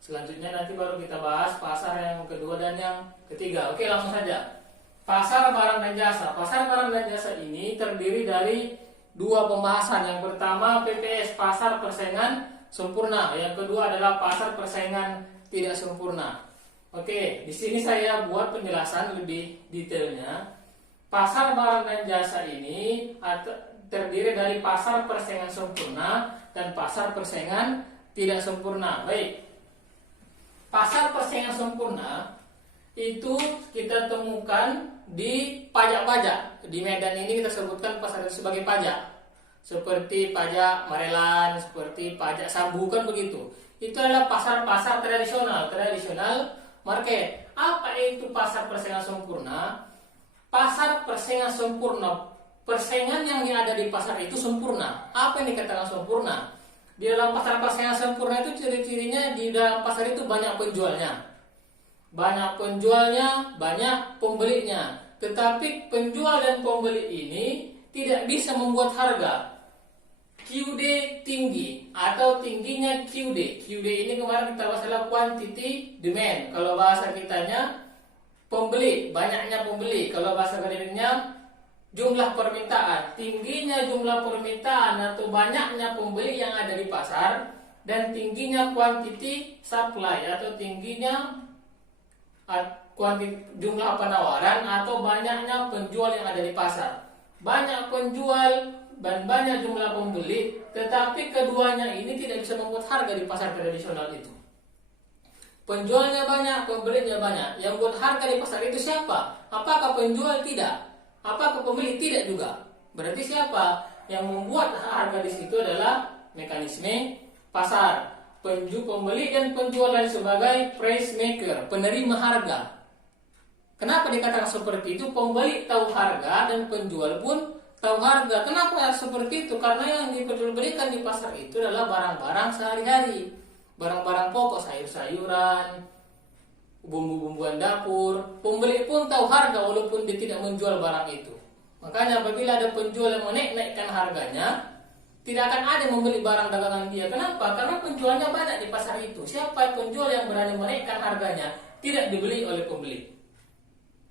Selanjutnya nanti baru kita bahas pasar yang kedua dan yang ketiga. Oke, langsung saja. Pasar barang dan jasa. Pasar barang dan jasa ini terdiri dari 2 pembahasan. Yang pertama PPS, pasar persaingan sempurna. Yang kedua adalah pasar persaingan tidak sempurna. Oke, di sini saya buat penjelasan lebih detailnya. Pasar barang dan jasa ini terdiri dari pasar persaingan sempurna dan pasar persaingan tidak sempurna. Baik, pasar persaingan sempurna itu kita temukan di pajak-pajak. Di Medan ini kita sebutkan pasar itu sebagai pajak, seperti pajak Marelan, seperti pajak Sambu, kan begitu. Itu adalah pasar-pasar tradisional market. Apa itu pasar persaingan sempurna? Pasar persaingan sempurna, persaingan yang ada di pasar itu sempurna. Apa yang dikatakan sempurna? Di dalam pasar persaingan sempurna itu ciri-cirinya di dalam pasar itu banyak penjualnya. Banyak penjualnya, banyak pembelinya. Tetapi penjual dan pembeli ini tidak bisa membuat harga QD tinggi atau tingginya QD. QD ini kemarin kita bahas adalah quantity demand. Kalau bahasa kitanya pembeli, banyaknya pembeli. Kalau bahasa akademiknya jumlah permintaan. Tingginya jumlah permintaan atau banyaknya pembeli yang ada di pasar dan tingginya quantity supply atau tingginya jumlah penawaran atau banyaknya penjual yang ada di pasar. Banyak penjual dan banyak jumlah pembeli, tetapi keduanya ini tidak bisa membuat harga di pasar tradisional itu. Penjualnya banyak, pembelinya banyak. Yang buat harga di pasar itu siapa? Apakah penjual? Tidak. Apakah pembeli? Tidak juga. Berarti siapa yang membuat harga di situ adalah mekanisme pasar. Pembeli dan penjualan sebagai price maker, penerima harga. Kenapa dikatakan seperti itu? Pembeli tahu harga dan penjual pun tahu harga. Kenapa seperti itu? Karena yang diperjualbelikan di pasar itu adalah barang-barang sehari-hari, barang-barang pokok, sayur-sayuran, bumbu-bumbuan dapur. Pembeli pun tahu harga walaupun dia tidak menjual barang itu. Makanya apabila ada penjual yang menaikkan harganya, tidak akan ada yang membeli barang dagangan dia. Kenapa? Karena penjualnya banyak di pasar itu. Siapa penjual yang berani menaikkan harganya? Tidak dibeli oleh pembeli.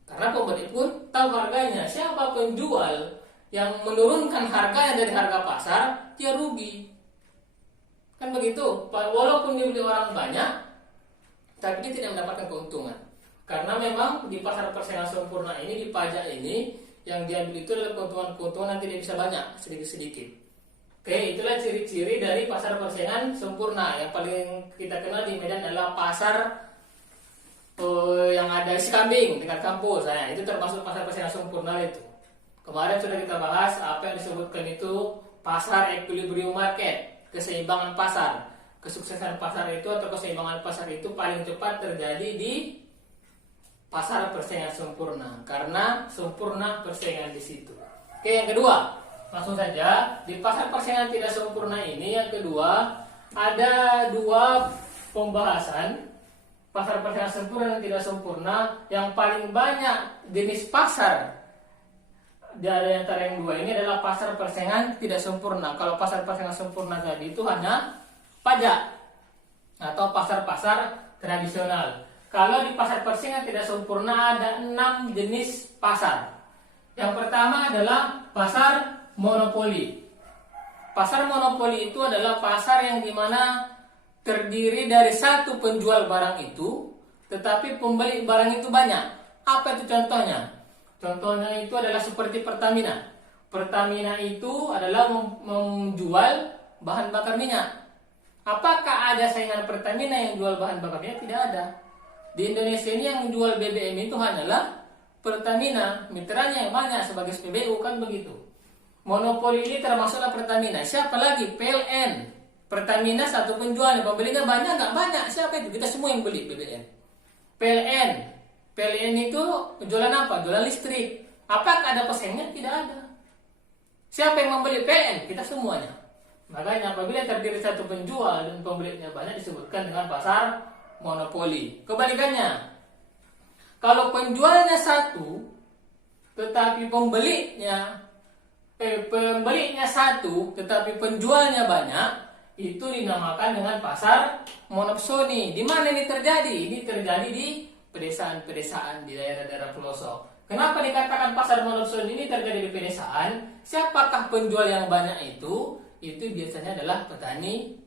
Karena pembeli pun tahu harganya. Siapa penjual yang menurunkan harganya dari harga pasar, dia rugi. Kan begitu. Walaupun dibeli orang banyak, tapi dia tidak mendapatkan keuntungan. Karena memang di pasar persaingan sempurna ini, di pajak ini, yang diambil itu adalah keuntungan-keuntungan yang tidak bisa banyak, sedikit-sedikit. Oke, itulah ciri-ciri dari pasar persaingan sempurna. Yang paling kita kenal di Medan adalah pasar yang ada isi kambing dekat kampus. Nah, itu termasuk pasar persaingan sempurna itu. Kemarin sudah kita bahas apa yang disebutkan itu pasar equilibrium market, keseimbangan pasar. Kesuksesan pasar itu atau keseimbangan pasar itu paling cepat terjadi di pasar persaingan sempurna, karena sempurna persaingan di situ. Oke, yang kedua, langsung saja di pasar persaingan tidak sempurna ini, yang kedua ada dua pembahasan pasar persaingan sempurna dan tidak sempurna. Yang paling banyak jenis pasar dari antara yang dua ini adalah pasar persaingan tidak sempurna. Kalau pasar persaingan sempurna tadi itu hanya pajak atau pasar-pasar tradisional. Kalau di pasar persaingan tidak sempurna ada 6 jenis pasar. Yang pertama adalah pasar monopoli. Pasar monopoli itu adalah pasar yang dimana terdiri dari satu penjual barang itu, tetapi pembeli barang itu banyak. Apa itu contohnya? Contohnya itu adalah seperti Pertamina. Pertamina itu adalah menjual bahan bakar minyak. Apakah ada saingan Pertamina yang jual bahan bakar minyak? Tidak ada. Di Indonesia ini yang menjual BBM itu hanyalah Pertamina, mitranya yang banyak sebagai SPBU, kan begitu. Monopoli ini termasuklah Pertamina. Siapa lagi? PLN. Pertamina satu penjual, pembelinya banyak nggak banyak? Siapa itu? Kita semua yang beli BBM. PLN. PLN itu jualan apa? Jualan listrik. Apakah ada pesaingnya? Tidak ada. Siapa yang membeli PLN? Kita semuanya. Makanya apabila terdiri satu penjual dan pembelinya banyak disebutkan dengan pasar monopoli. Kebalikannya, kalau penjualnya satu tetapi pembelinya satu tetapi penjualnya banyak, itu dinamakan dengan pasar monopsoni. Di mana ini terjadi? Ini terjadi di pedesaan-pedesaan, di daerah-daerah pelosok. Kenapa dikatakan pasar monopsoni ini terjadi di pedesaan? Siapakah penjual yang banyak itu? Itu biasanya adalah petani.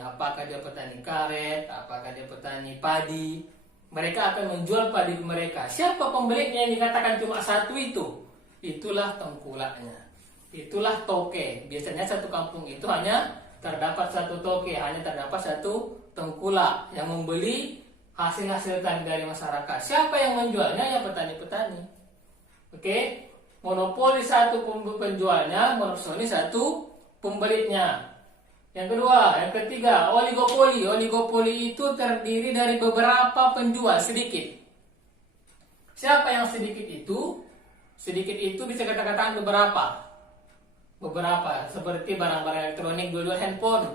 Apakah dia petani karet, apakah dia petani padi, mereka akan menjual padi mereka. Siapa pembelinya yang dikatakan cuma satu itu? Itulah tengkulaknya, itulah toke. Biasanya satu kampung itu hanya terdapat satu toke, hanya terdapat satu tengkulak yang membeli hasil-hasil tani dari masyarakat. Siapa yang menjualnya? Ya petani-petani. Oke, monopoli satu penjualnya, monopsoni satu pembelinya. Yang kedua, yang ketiga, oligopoli. Oligopoli itu terdiri dari beberapa penjual sedikit. Siapa yang sedikit itu? Sedikit itu bisa katakan beberapa. Seperti barang-barang elektronik, dua handphone.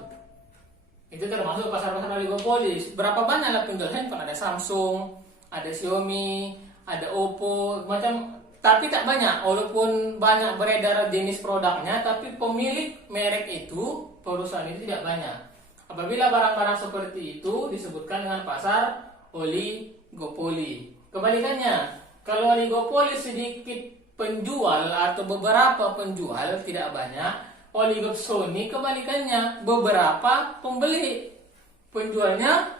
Itu termasuk pasar-pasar oligopoli. Berapa banyaklah penjual handphone? Ada Samsung, ada Xiaomi, ada Oppo, macam. Tapi tak banyak, walaupun banyak beredar jenis produknya, tapi pemilik merek itu, perusahaan itu tidak banyak. Apabila barang-barang seperti itu disebutkan dengan pasar oligopoli. Kebalikannya, kalau oligopoli sedikit penjual atau beberapa penjual, tidak banyak. Oligopsoni kebalikannya, beberapa pembeli, penjualnya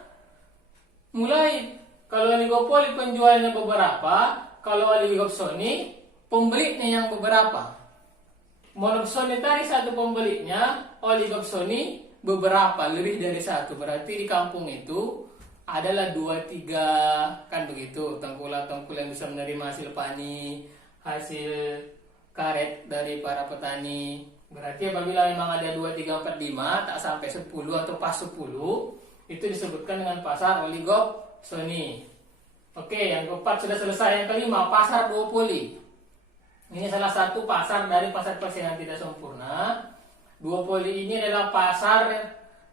mulai. Kalau oligopoli penjualnya beberapa, kalau oligopsoni pembelinya yang beberapa. Monopsoni tadi satu pembelinya, oligopsoni beberapa, lebih dari satu. Berarti di kampung itu adalah 2-3, kan begitu, tengkulak-tengkulak yang bisa menerima hasil pani, hasil karet dari para petani. Berarti apabila memang ada 2, 3, 4, 5, tak sampai 10 atau pas 10, itu disebutkan dengan pasar oligopsoni. Oke, yang keempat sudah selesai. Yang kelima, pasar duopoli. Ini salah satu pasar dari pasar persaingan tidak sempurna. Duopoli ini adalah pasar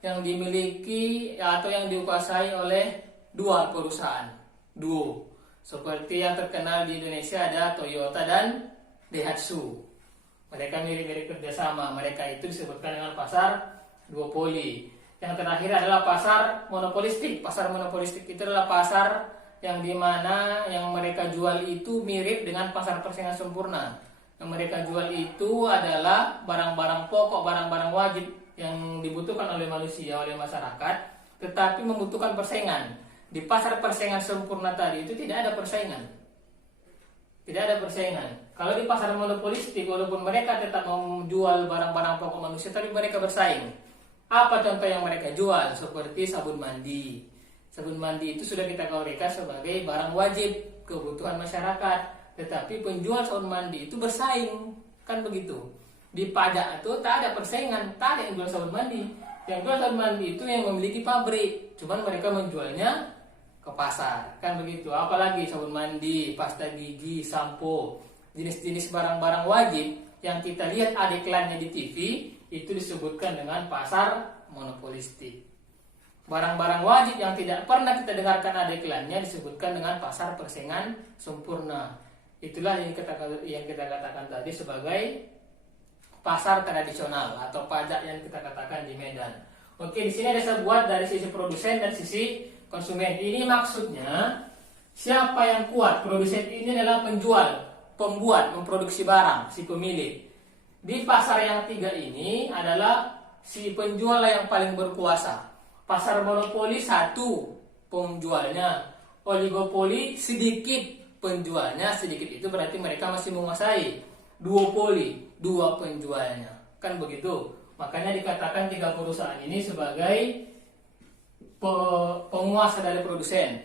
yang dimiliki atau yang dikuasai oleh dua perusahaan, duo. Seperti yang terkenal di Indonesia ada Toyota dan Daihatsu. Mereka mirip-mirip kerjasama. Mereka itu disebutkan dengan pasar duopoli. Yang terakhir adalah pasar monopolistik. Pasar monopolistik itu adalah pasar yang dimana yang mereka jual itu mirip dengan pasar persaingan sempurna. Yang mereka jual itu adalah barang-barang pokok, barang-barang wajib yang dibutuhkan oleh manusia, oleh masyarakat, tetapi membutuhkan persaingan. Di pasar persaingan sempurna tadi itu tidak ada persaingan. Tidak ada persaingan. Kalau di pasar monopolistik, walaupun mereka tetap menjual barang-barang pokok manusia, tapi mereka bersaing. Apa contoh yang mereka jual? Seperti sabun mandi. Sabun mandi itu sudah kita kategorikan sebagai barang wajib kebutuhan masyarakat, tetapi penjual sabun mandi itu bersaing, kan begitu. Di pajak itu tak ada persaingan, tak ada yang jual sabun mandi. Yang kedua, sabun mandi itu yang memiliki pabrik, cuman mereka menjualnya ke pasar, kan begitu. Apalagi sabun mandi, pasta gigi, sampo, jenis-jenis barang-barang wajib yang kita lihat ada iklannya di TV, itu disebutkan dengan pasar monopolistik. Barang-barang wajib yang tidak pernah kita dengarkan ada iklannya disebutkan dengan pasar persaingan sempurna. Itulah yang kita katakan tadi sebagai pasar tradisional atau pajak yang kita katakan di Medan. Oke, di sini ada saya buat dari sisi produsen dan sisi konsumen. Ini maksudnya siapa yang kuat? Produsen ini adalah penjual, pembuat, memproduksi barang, si pemilik. Di pasar yang tiga ini adalah si penjual yang paling berkuasa. Pasar monopoli satu penjualnya, oligopoli sedikit penjualnya, sedikit itu berarti mereka masih menguasai. Duopoli, dua penjualnya, kan begitu. Makanya dikatakan tiga perusahaan ini sebagai penguasa dari produsen.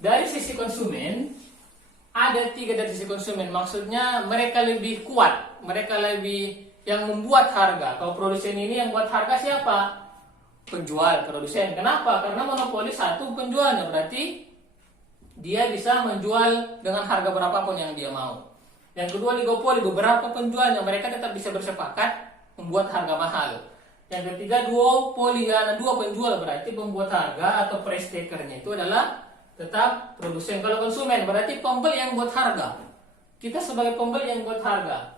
Dari sisi konsumen, ada tiga dari sisi konsumen. Maksudnya mereka lebih kuat, mereka lebih yang membuat harga. Kalau produsen ini yang buat harga siapa? Penjual, produsen. Kenapa? Karena monopoli satu penjualnya, berarti dia bisa menjual dengan harga berapapun yang dia mau. Yang kedua, oligopoli, beberapa penjualnya, mereka tetap bisa bersepakat membuat harga mahal. Yang ketiga, duopoli, dua penjual, berarti pembuat harga atau price takernya itu adalah tetap produsen. Kalau konsumen, berarti pembeli yang buat harga. Kita sebagai pembeli yang buat harga.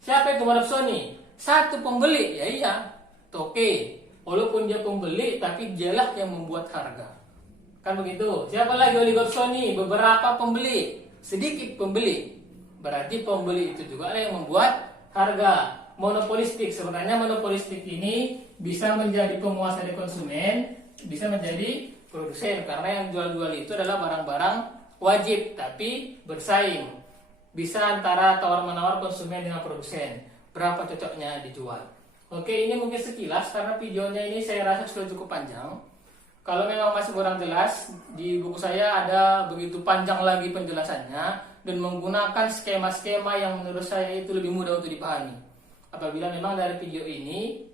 Siapa itu Sony? Satu pembeli, ya iya, Toke. Walaupun dia pembeli, tapi dialah yang membuat harga. Kan begitu. Siapa lagi oligopoli? Beberapa pembeli, sedikit pembeli. Berarti pembeli itu juga yang membuat harga. Monopolistik, sebenarnya monopolistik ini bisa menjadi penguasa dari konsumen, bisa menjadi produsen, karena yang jual-jual itu adalah barang-barang wajib tapi bersaing. Bisa antara tawar-menawar konsumen dengan produsen, berapa cocoknya dijual. Oke, ini mungkin sekilas karena videonya ini saya rasa sudah cukup panjang. Kalau memang masih kurang jelas, di buku saya ada begitu panjang lagi penjelasannya dan menggunakan skema-skema yang menurut saya itu lebih mudah untuk dipahami. Apabila memang dari video ini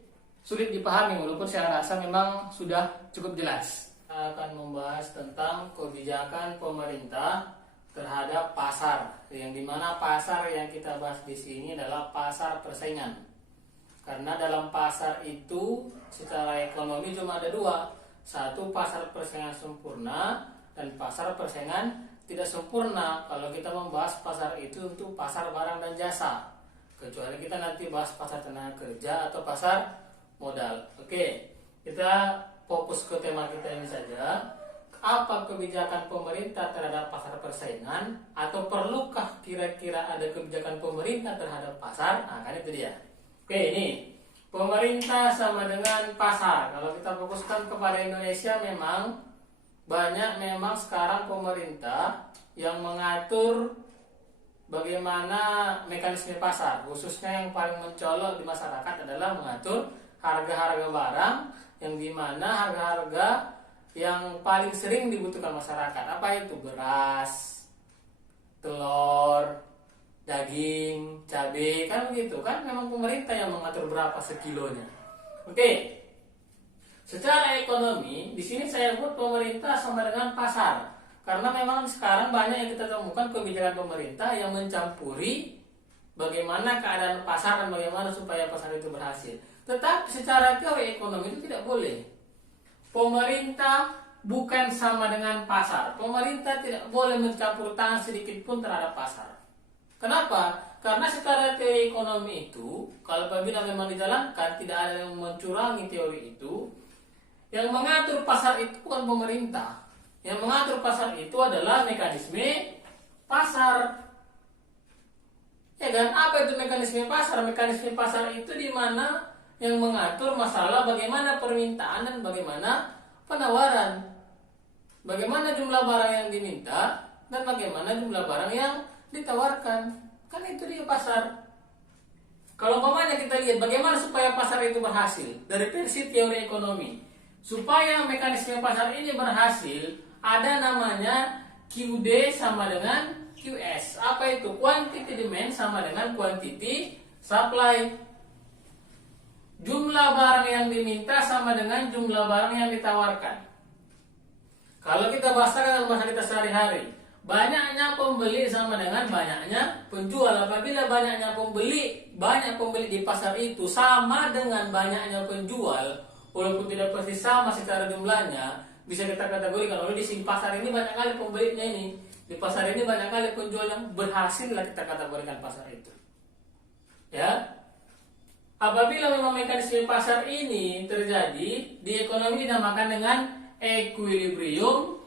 sulit dipahami, walaupun saya rasa memang sudah cukup jelas. Kita akan membahas tentang kebijakan pemerintah terhadap pasar, yang dimana pasar yang kita bahas di sini adalah pasar persaingan. Karena dalam pasar itu secara ekonomi cuma ada dua, satu pasar persaingan sempurna dan pasar persaingan tidak sempurna. Kalau kita membahas pasar itu untuk pasar barang dan jasa, kecuali kita nanti bahas pasar tenaga kerja atau pasar modal. Oke, kita fokus ke tema kita ini saja. Apa kebijakan pemerintah terhadap pasar persaingan, atau perlukah kira-kira ada kebijakan pemerintah terhadap pasar? Nah, kan itu dia. Oke, ini pemerintah sama dengan pasar. Kalau kita fokuskan kepada Indonesia, memang banyak sekarang pemerintah yang mengatur bagaimana mekanisme pasar. Khususnya yang paling mencolok di masyarakat adalah mengatur harga-harga barang, yang dimana harga-harga yang paling sering dibutuhkan masyarakat. Apa itu? Beras, telur, daging, cabai, kan begitu kan? Memang pemerintah yang mengatur berapa sekilonya. Oke. Secara ekonomi, di sini saya buat pemerintah sama dengan pasar. Karena memang sekarang banyak yang kita temukan kebijakan pemerintah yang mencampuri bagaimana keadaan pasar dan bagaimana supaya pasar itu berhasil. Tetapi secara teori ekonomi itu tidak boleh. Pemerintah bukan sama dengan pasar. Pemerintah tidak boleh mencampur tangan sedikit pun terhadap pasar. Kenapa? Karena secara teori ekonomi itu, kalau apabila memang dijalankan, tidak ada yang mencurangi teori itu. Yang mengatur pasar itu bukan pemerintah. Yang mengatur pasar itu adalah mekanisme pasar. Ya kan? Apa itu mekanisme pasar? Mekanisme pasar itu di mana yang mengatur masalah bagaimana permintaan dan bagaimana penawaran. Bagaimana jumlah barang yang diminta dan bagaimana jumlah barang yang ditawarkan. Kan itu dia pasar. Kalau umpamanya kita lihat bagaimana supaya pasar itu berhasil dari versi teori ekonomi. Supaya mekanisme pasar ini berhasil, ada namanya QD sama dengan QS. Apa itu? Quantity demand sama dengan quantity supply. Jumlah barang yang diminta sama dengan jumlah barang yang ditawarkan. Kalau kita bahaskan dalam bahasa kita sehari-hari, banyaknya pembeli sama dengan banyaknya penjual. Apabila banyaknya pembeli, banyak pembeli di pasar itu sama dengan banyaknya penjual, walaupun tidak pasti sama secara jumlahnya, bisa kita kategorikan, oleh di pasar ini banyak kali pembelinya ini, di pasar ini banyak kali penjual yang berhasil lah kita kategorikan pasar itu. Ya, apabila memang mekanisme pasar ini terjadi, di ekonomi dinamakan dengan equilibrium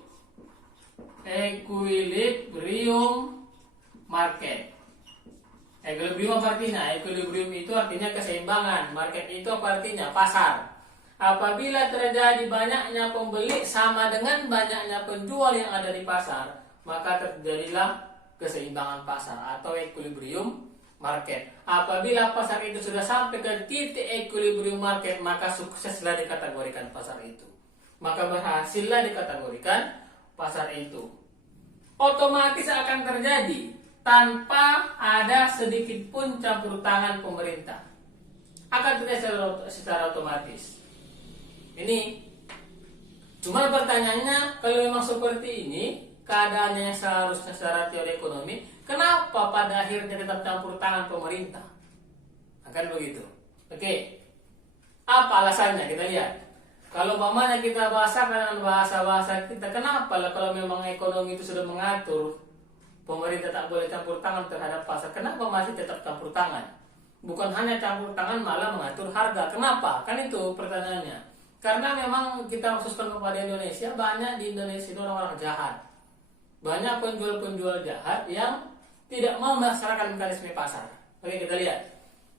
market. Equilibrium itu artinya keseimbangan, market itu apa artinya? Pasar. Apabila terjadi banyaknya pembeli sama dengan banyaknya penjual yang ada di pasar, maka terjadilah keseimbangan pasar atau equilibrium market. Apabila pasar itu sudah sampai ke titik equilibrium market, maka sukseslah dikategorikan pasar itu. Maka berhasillah dikategorikan pasar itu. Otomatis akan terjadi tanpa ada sedikit pun campur tangan pemerintah. Akan terjadi secara otomatis. Ini cuma pertanyaannya, kalau memang seperti ini keadaannya seharusnya secara teori ekonomi, kenapa pada akhirnya tetap campur tangan pemerintah? Akan begitu. Oke. Apa alasannya? Kita lihat. Kalau umpamanya kita bahasakan dengan bahasa-bahasa kita, kenapa lah kalau memang ekonomi itu sudah mengatur pemerintah tak boleh campur tangan terhadap pasar, kenapa masih tetap campur tangan? Bukan hanya campur tangan, malah mengatur harga. Kenapa? Kan itu pertanyaannya. Karena memang kita khususkan kepada Indonesia, banyak di Indonesia itu orang-orang jahat. Banyak penjual-penjual jahat yang tidak mau melaksanakan mekanisme pasar. Oke, kita lihat.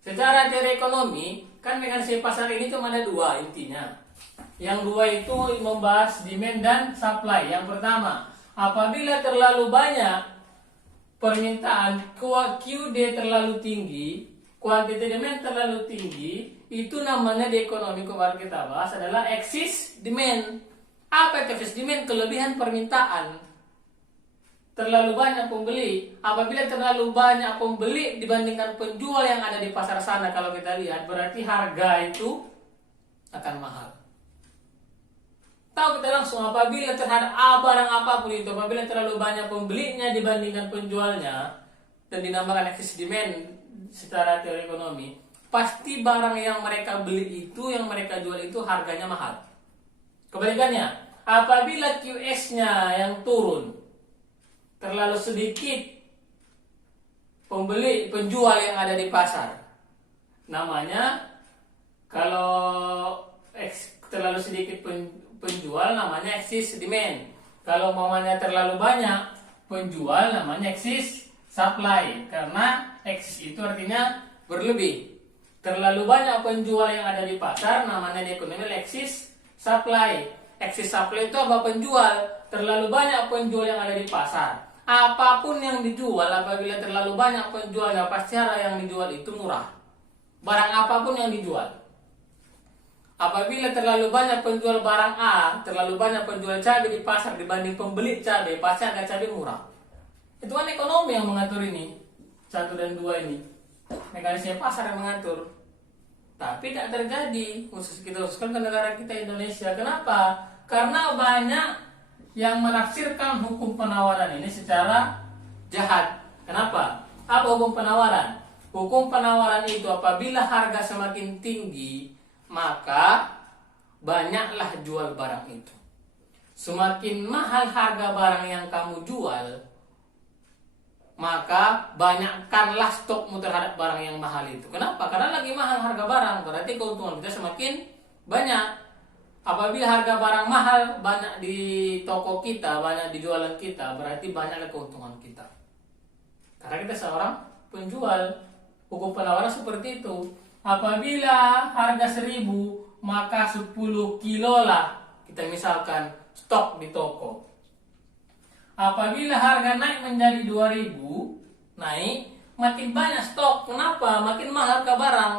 Secara teori ekonomi, kan mekanisme pasar ini cuma ada dua intinya. Yang dua itu membahas demand dan supply. Yang pertama, apabila terlalu banyak permintaan, QD terlalu tinggi, kuantiti demand terlalu tinggi, itu namanya di ekonomi kemarin kita bahas adalah excess demand. Apa itu excess demand? Kelebihan permintaan. Terlalu banyak pembeli. Apabila terlalu banyak pembeli dibandingkan penjual yang ada di pasar sana, kalau kita lihat, berarti harga itu akan mahal. Tahu kita langsung, apabila terhadap barang apapun itu, apabila terlalu banyak pembelinya dibandingkan penjualnya, dan dinamakan excess demand secara teori ekonomi, pasti barang yang mereka beli itu, yang mereka jual itu harganya mahal. Kebalikannya, apabila QS-nya yang turun, terlalu sedikit penjual yang ada di pasar, namanya kalau terlalu sedikit penjual namanya excess demand. Kalau umpamanya terlalu banyak penjual namanya excess supply. Karena excess itu artinya berlebih. Terlalu banyak penjual yang ada di pasar namanya di ekonomi excess supply. Excess supply itu apa? Penjual. Terlalu banyak penjual yang ada di pasar. Apapun yang dijual, apabila terlalu banyak penjualnya, pasti harga yang dijual itu murah. Barang apapun yang dijual. Apabila terlalu banyak penjual barang A, terlalu banyak penjual cabai di pasar dibanding pembeli cabai, pasti harga cabai murah. Itu kan ekonomi yang mengatur ini. 1 dan 2 ini. Mekanisme pasar yang mengatur. Tapi tidak terjadi. Kita khususkan ke negara kita Indonesia. Kenapa? Karena banyak yang menafsirkan hukum penawaran ini secara jahat. Kenapa? Apa hukum penawaran? Hukum penawaran itu apabila harga semakin tinggi, maka banyaklah jual barang itu. Semakin mahal harga barang yang kamu jual, maka banyakkanlah stokmu terhadap barang yang mahal itu. Kenapa? Karena lagi mahal harga barang, berarti keuntungan kita semakin banyak. Apabila harga barang mahal banyak di toko kita, banyak di jualan kita, berarti banyaklah keuntungan kita. Karena kita seorang penjual. Hukum penawaran seperti itu. Apabila harga 1.000, maka 10 kilo lah kita misalkan stok di toko. Apabila harga naik menjadi 2.000, naik, makin banyak stok. Kenapa? Makin mahal harga barang.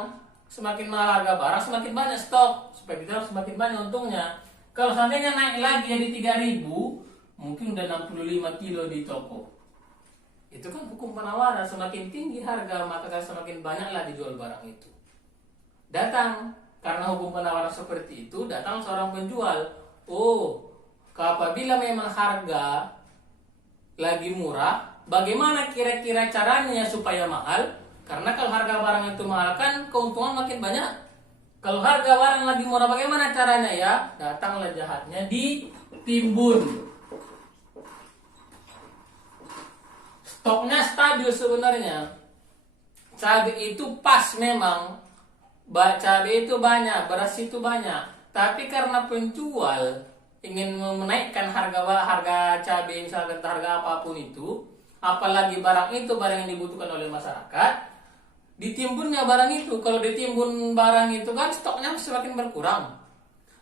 Semakin mahal harga barang, semakin banyak stok. Supaya kita semakin banyak untungnya. Kalau seandainya naik lagi jadi 3.000, mungkin udah 65 kilo di toko. Itu kan hukum penawaran. Semakin tinggi harga, maka semakin banyaklah dijual barang itu. Datang, karena hukum penawaran seperti itu, datang seorang penjual. Oh, apabila memang harga lagi murah, bagaimana kira-kira caranya supaya mahal? Karena kalau harga barang itu mahal kan keuntungan makin banyak. Kalau harga barang lagi murah, bagaimana caranya ya? Datanglah jahatnya, ditimbun. Stoknya stabil sebenarnya. Cabai itu pas memang. Cabai itu banyak, beras itu banyak. Tapi karena penjual ingin menaikkan harga cabai, misalkan harga apapun itu, apalagi barang itu barang yang dibutuhkan oleh masyarakat, ditimbunnya barang itu. Kalau ditimbun barang itu kan stoknya semakin berkurang.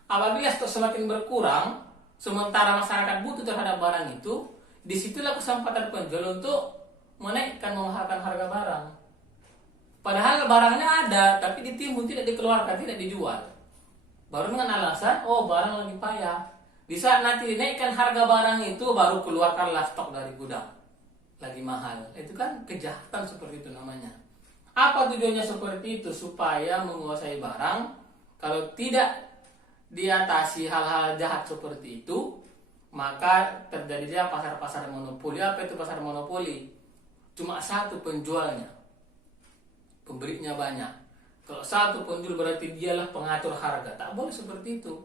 Apabila stok semakin berkurang, sementara masyarakat butuh terhadap barang itu, disitulah kesempatan penjual untuk menaikkan, memahalkan harga barang. Padahal barangnya ada, tapi ditimbun, tidak dikeluarkan, tidak dijual. Baru dengan alasan, oh barang lagi payah. Di saat nanti dinaikkan harga barang itu, baru keluarkanlah stok dari gudang. Lagi mahal. Itu kan kejahatan seperti itu namanya. Apa tujuannya seperti itu? Supaya menguasai barang. Kalau tidak diatasi hal-hal jahat seperti itu, maka terjadinya pasar-pasar monopoli. Apa itu pasar monopoli? Cuma satu penjualnya, pembelinya banyak. Kalau satu penjual berarti dialah pengatur harga. Tak boleh seperti itu.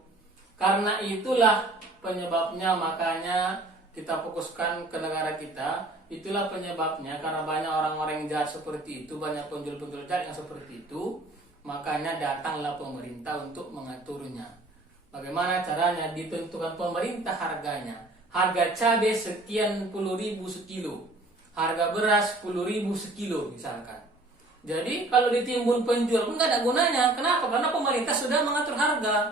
Karena itulah penyebabnya, makanya kita fokuskan ke negara kita. Itulah penyebabnya, karena banyak orang-orang yang jahat seperti itu, banyak penjual-penjual jahat yang seperti itu, makanya datanglah pemerintah untuk mengaturnya. Bagaimana caranya? Ditentukan pemerintah harganya. Harga cabai sekian puluh ribu sekilo, harga beras 10.000 sekilo misalkan. Jadi kalau ditimbun penjual enggak ada gunanya. Kenapa? Karena pemerintah sudah mengatur harga.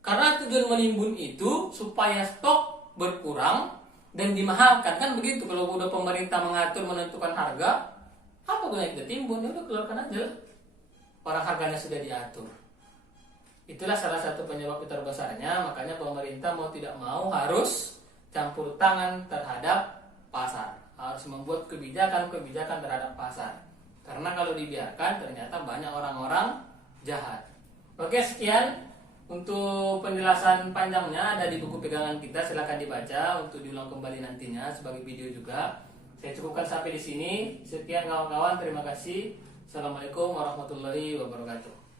Karena tujuan menimbun itu supaya stok berkurang dan dimahalkan, kan begitu. Kalau udah pemerintah mengatur, menentukan harga, apa gunanya kita timbun? Ya udah keluarkan aja lah. Orang harganya sudah diatur. Itulah salah satu penyebab terbesarnya. Makanya pemerintah mau tidak mau harus campur tangan terhadap pasar. Harus membuat kebijakan-kebijakan terhadap pasar. Karena kalau dibiarkan ternyata banyak orang-orang jahat. Oke, sekian untuk penjelasan panjangnya, ada di buku pegangan kita, silakan dibaca untuk diulang kembali nantinya sebagai video juga. Saya cukupkan sampai di sini. Sekian kawan-kawan, terima kasih. Assalamualaikum warahmatullahi wabarakatuh.